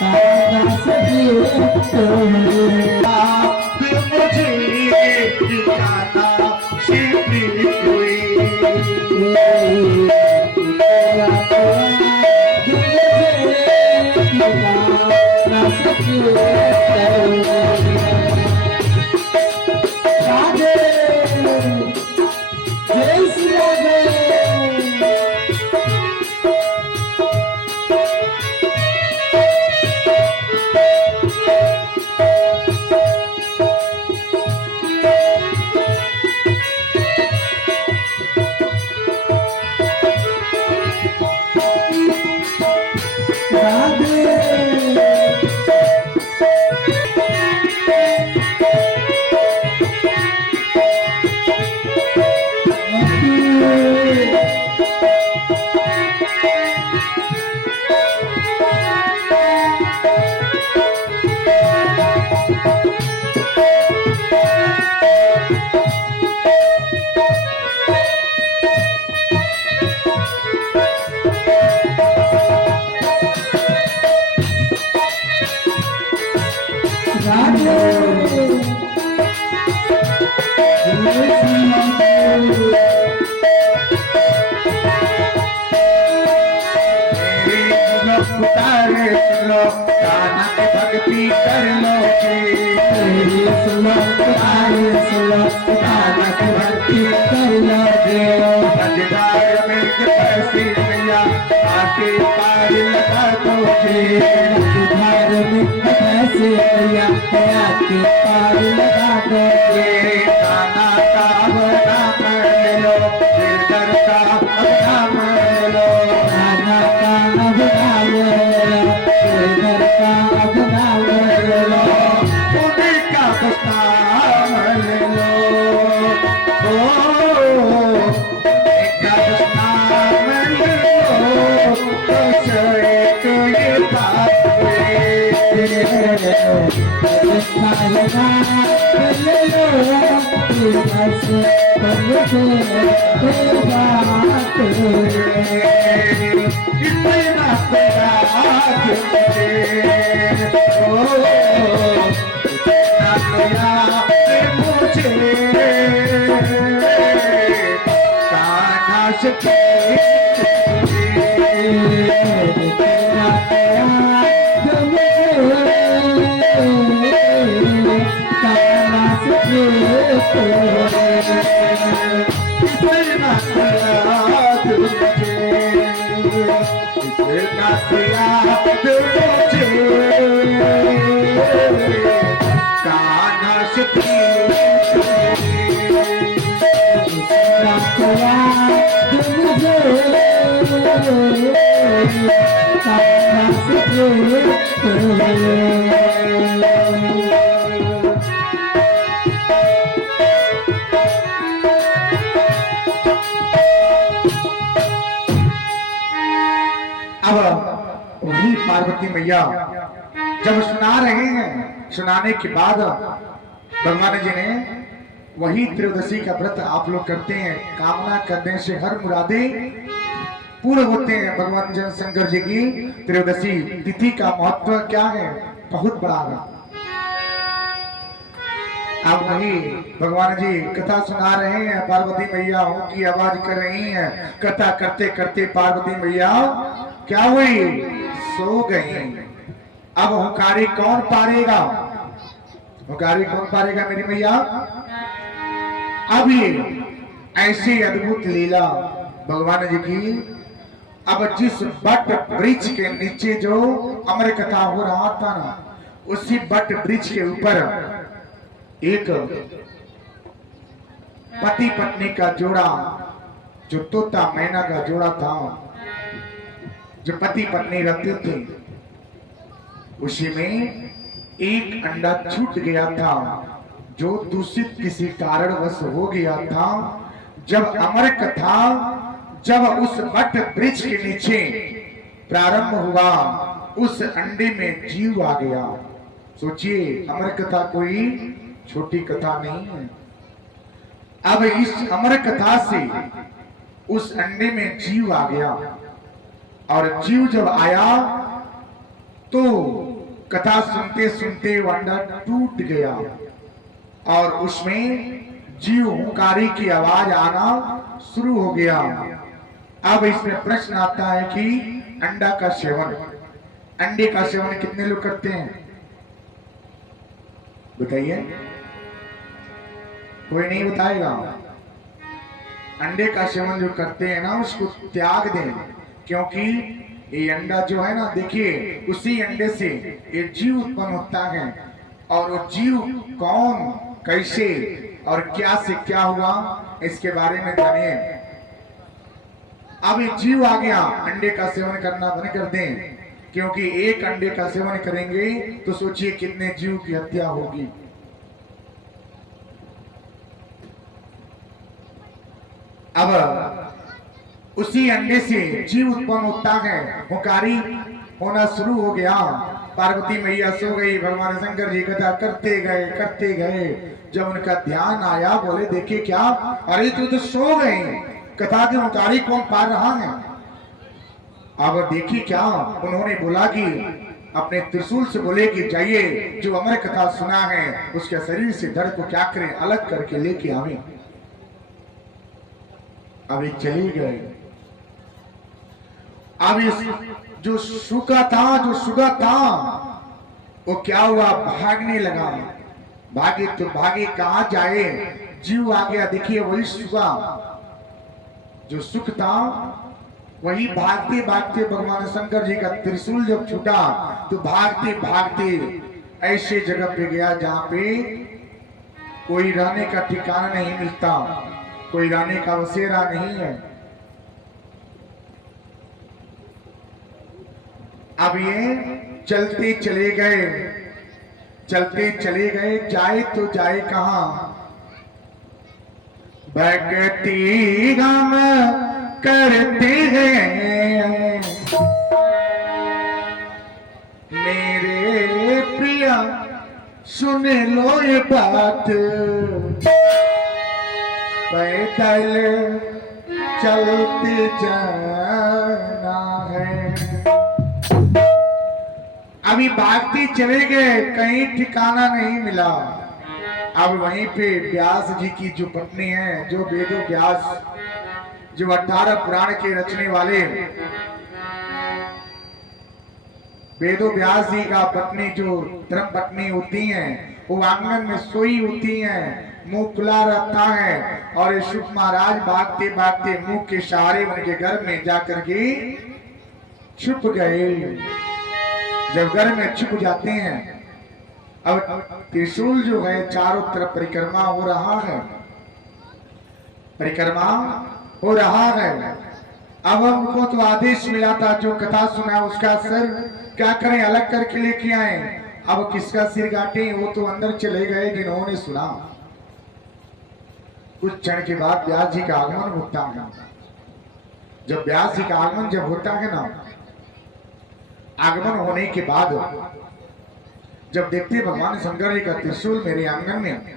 तारा सभी मुझे ठिकाना सिर्फ कोई। उतारे सुनो कान्हा की भक्ति कर लो जी। सुनो तारे सुनो कान्हा की भक्ति कर लोगे। मजेदार में पैसे भैया आके पार लगा दोगे। धार्मिक पैसे भैया आके पार लगा दोगे। कान्हा का नाम ले लो, गिरधर का नाम ले लो। कान्हा का नाम ले लो, गिरधर का नाम ले लो। उन्हीं का नाम ले लो, उन्हीं का नाम ले लो। तो एक ये बात इतना प्यार मुझे, इतना प्यार मुझे, कान्हा से इतना प्यार मुझे, इतना प्यार मुझे, कान्हा से अब वही पार्वती मैया जब सुना रहे हैं, सुनाने के बाद भगवान जी ने वही त्रयोदशी का व्रत आप लोग करते हैं, कामना करने से हर मुरादे पूर्ण होते हैं। भगवान जन शंकर जी की त्रयोदशी तिथि का महत्व क्या है, बहुत बड़ा है। अब वही भगवान जी कथा सुना रहे हैं, पार्वती मैया की आवाज कर रही हैं। कथा करते करते पार्वती मैया क्या हुई, सो गई। अब हुंकारी कौन पारेगा, हुंकारी कौन पारेगा मेरी मैया। अब ये ऐसी अद्भुत लीला भगवान जी की। अब जिस बट वृक्ष के नीचे जो अमर कथा हो रहा था ना, उसी बट वृक्ष के ऊपर एक पति पत्नी का जोड़ा, जो तोता मैना का जोड़ा था, जो पति पत्नी रहते थे, उसी में एक अंडा छूट गया था जो दूषित किसी कारणवश हो गया था। जब अमर कथा जब उस वट वृक्ष के नीचे प्रारंभ हुआ, उस अंडे में जीव आ गया। सोचिए, अमर कथा कोई छोटी कथा नहीं है। अब इस अमर कथा से उस अंडे में जीव आ गया, और जीव जब आया तो कथा सुनते सुनते वो अंडा टूट गया, और उसमें जीव हुंकारी की आवाज आना शुरू हो गया। अब इसमें प्रश्न आता है कि अंडा का सेवन, अंडे का सेवन कितने लोग करते हैं बताइए? कोई नहीं बताएगा। अंडे का सेवन जो करते हैं ना, उसको त्याग दें, क्योंकि ये अंडा जो है ना, देखिए उसी अंडे से ये जीव उत्पन्न होता है, और वो जीव कौन, कैसे और क्या से क्या हुआ, इसके बारे में जानिए। अब ये जीव आ गया, अंडे का सेवन करना बंद कर दें, क्योंकि एक अंडे का सेवन करेंगे तो सोचिए कितने जीव की हत्या होगी। अब उसी अंडे से जीव उत्पन्न होता है, हुंकारी होना शुरू हो गया। पार्वती मैया सो गई, भगवान शंकर जी कथा करते गए। जब उनका ध्यान आया, बोले देखे क्या, अरे तू तो सो गए, कथा की हुंकारी कौन पार रहा है? अब देखिए क्या, उन्होंने बोला कि अपने त्रिशूल से बोले कि जाइए जो अमर कथा सुना है उसके शरीर से धड़ को क्या करें, अलग करके लेके आवे। अभी चली गए। अब इस जो सुगा था वो क्या हुआ, भागने लगा। भागे तो भागे, कहां जाए, जीव आ गया। देखिए वही सुगा, जो सुख था वही भागते भागते भगवान शंकर जी का त्रिशूल जब छूटा तो भागते भागते ऐसे जगह पे गया जहां पे कोई रहने का ठिकाना नहीं मिलता, कोई रहने का बसेरा नहीं है। अब ये चलते चले गए, जाए तो जाए कहां, भक्ति हम करते हैं मेरे प्रिया, सुन लो ये बात, पैदल चलते जाना है। अभी भागते चले गए, कहीं ठिकाना नहीं मिला। अब वहीं पे व्यास जी की जो पत्नी है, जो वेदो व्यास, जो 18 पुराण के रचने वाले वेदो व्यास जी का पत्नी, जो धर्म पत्नी होती हैं, वो आंगन में सोई होती हैं, मुंह खुला रहता है, और शुभ महाराज भागते भागते मुंह के सहारे उनके घर में जाकर के छुप गए। जब घर में छुप जाते हैं, अब त्रिशूल जो है चारों तरफ परिक्रमा हो रहा है, अब हमको तो आदेश मिला था जो कथा सुना उसका सिर क्या करें, अलग करके लेके आए। अब किसका सिर काटे, वो तो अंदर चले गए जिन्होंने सुना। कुछ क्षण के बाद व्यास जी का आगमन होता है। जब व्यास जी का आगमन जब होता है ना, आगमन होने के बाद जब देखते भगवान शंकर जी का त्रिशूल मेरे आंगन में,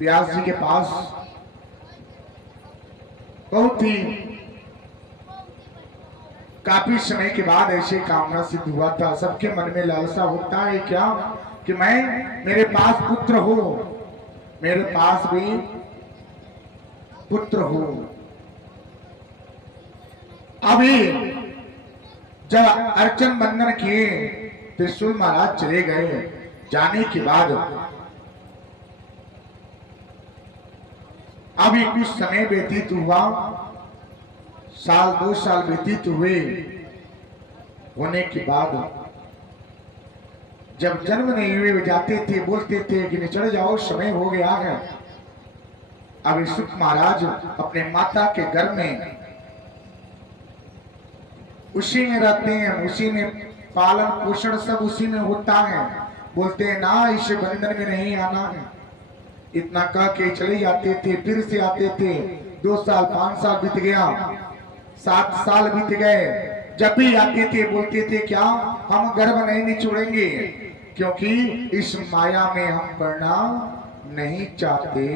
व्यास जी के पास बहुत ही काफी समय के बाद ऐसे कामना सिद्ध हुआ था। सबके मन में लालसा होता है क्या, कि मेरे पास पुत्र हो, मेरे पास भी पुत्र हो। अभी जब अर्चन बंदन किए, त्रिशूल महाराज चले गए। जाने के बाद अभी कुछ समय व्यतीत हुआ, साल 2 साल व्यतीत हुए। होने के बाद जब जन्म नहीं हुए जाते थे, बोलते थे कि निचड़ जाओ, समय हो गया है। अभी सुख महाराज अपने माता के घर में उसी में रहते हैं, उसी में पालन पोषण सब उसी में होता है। बोलते हैं ना इस बंधन में नहीं आना है। इतना कह के चले जाते थे, फिर से आते थे। 2 साल 5 साल बीत गया, 7 साल बीत गए। जब भी आते थे बोलते थे क्या हम गर्भ नहीं निचोड़ेंगे, क्योंकि इस माया में हम पड़ना नहीं चाहते,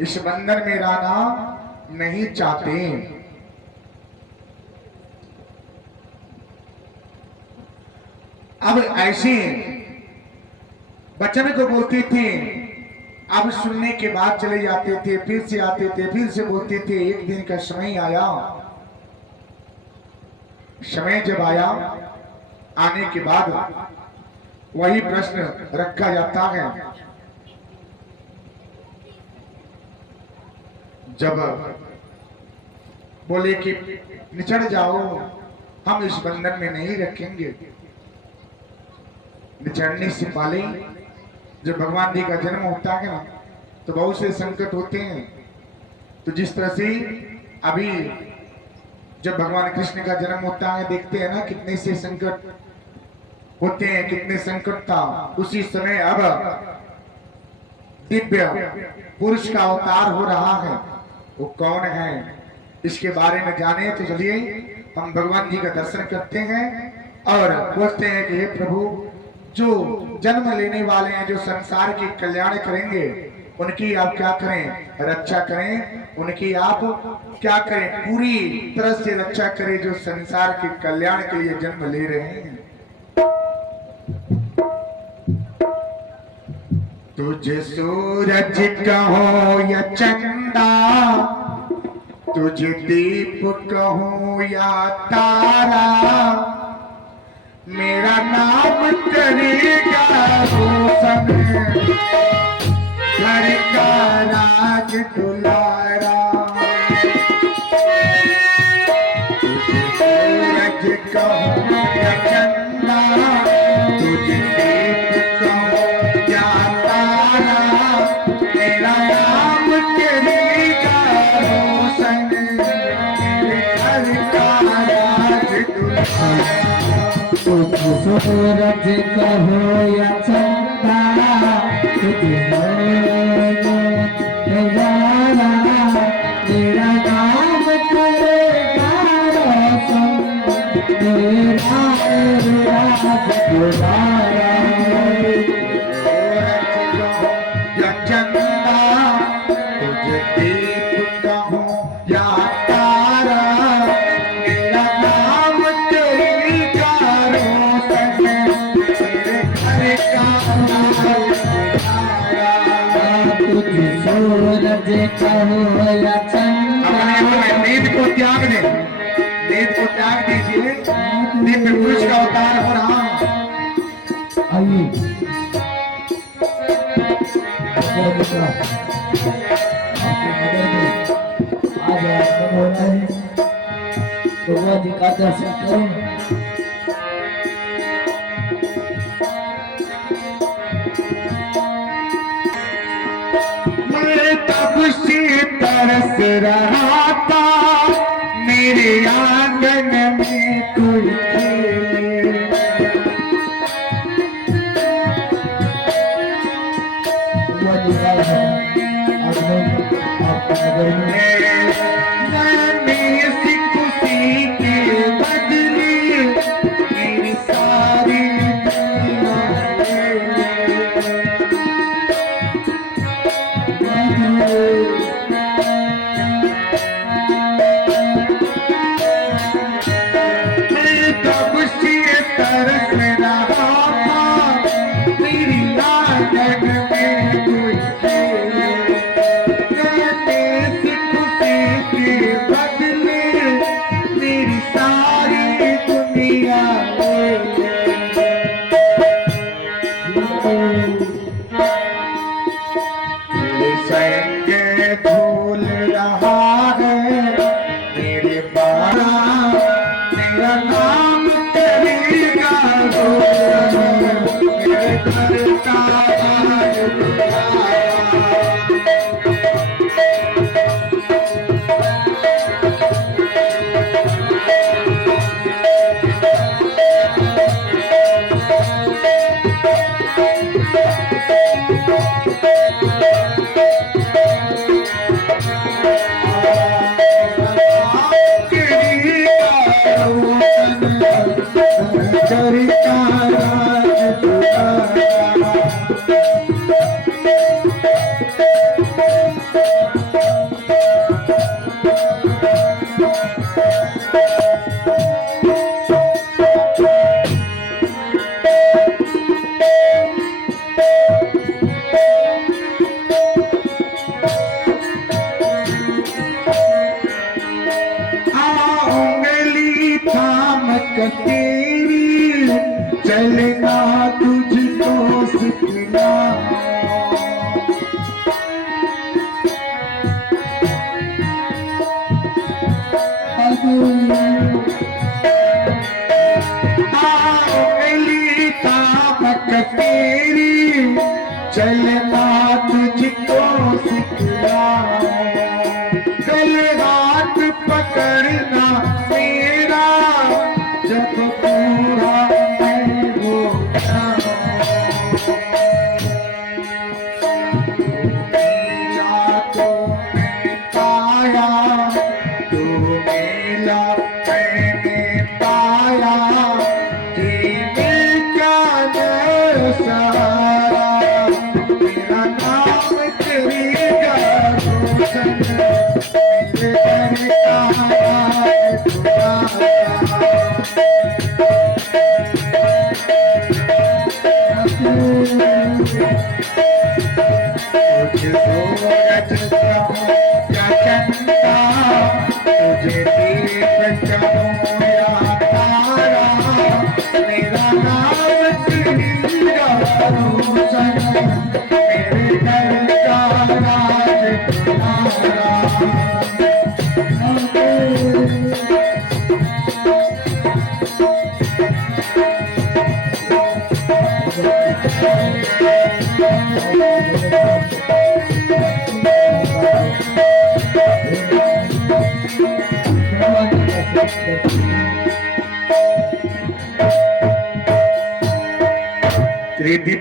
इस बंधन में रहना नहीं चाहते। अब ऐसे बचन को बोलते थे, अब सुनने के बाद चले जाते थे, फिर से आते थे, फिर से बोलते थे। एक दिन का समय आया, समय जब आया, आने के बाद वही प्रश्न रखा जाता है। जब बोले कि निचड़ जाओ, हम इस बंधन में नहीं रखेंगे। निचड़ने से पहले जब भगवान जी का जन्म होता है ना, तो बहुत से संकट होते हैं। तो जिस तरह से अभी जब भगवान कृष्ण का जन्म होता है, देखते हैं ना कितने से संकट होते हैं, कितने संकट था। उसी समय अब दिव्य पुरुष का अवतार हो रहा है। वो कौन है, इसके बारे में जाने तो चलिए हम भगवान जी का दर्शन करते हैं और बोलते हैं कि हे प्रभु, जो जन्म लेने वाले हैं, जो संसार के कल्याण करेंगे, उनकी आप क्या करें, रक्षा करें। उनकी आप क्या करें, पूरी तरह से रक्षा करें, जो संसार के कल्याण के लिए जन्म ले रहे हैं। तुझे सूरज कहो या चंदा, तुझे दीप कहो या तारा, मेरा नाम करेगा रोशन, घर का राज दुलारा। तुझे सूरज कहो या चंदा, तुझे दीप कहो या तारा, मेरा नाम करेगा रोशन, घर का राज दुलारा। तुझे सूरज कहो या चंदा, तुझे नजारा, मेरा नाम करेगा रोशन, मेरा राज दुलारा। या चंदा, तुझे दीप कहूं या तारा, मेरा नाम करेगा रोशन, मेरे घर का तुझे सूरज कहो या चंदा। नींद को त्याग दे, नींद को त्याग दीजिए। दिव्य पुरुष का अवतार हो रहा हूं। आइए आज आपको बोला है भगवान जी का दर्शन करें। मैं तब से तरस रहा था, मेरे आंगन में कोई खेले। भगवान जी का आपको नगर में मैंने इसी खुशी के बदले मेरी सारी दुनिया ले ली। तेरी चलना तुझको सिखला। उंगली तामक तेरी चलना तुझको सिखला। गल हाथ पकड़ना मेरा जब पूरा मैं हो तो मैं पाया, तू मिला मैंने पाया कि मिल क्या सारा। तेरा नाम तेरी रोशन मेरे घर तुझे सूरज कहूँ या चंदा, तुझे दीप कहूँ या तारा। मेरा नाम तेरा रोशन मेरे घर का राज तुम्हारा। तेरी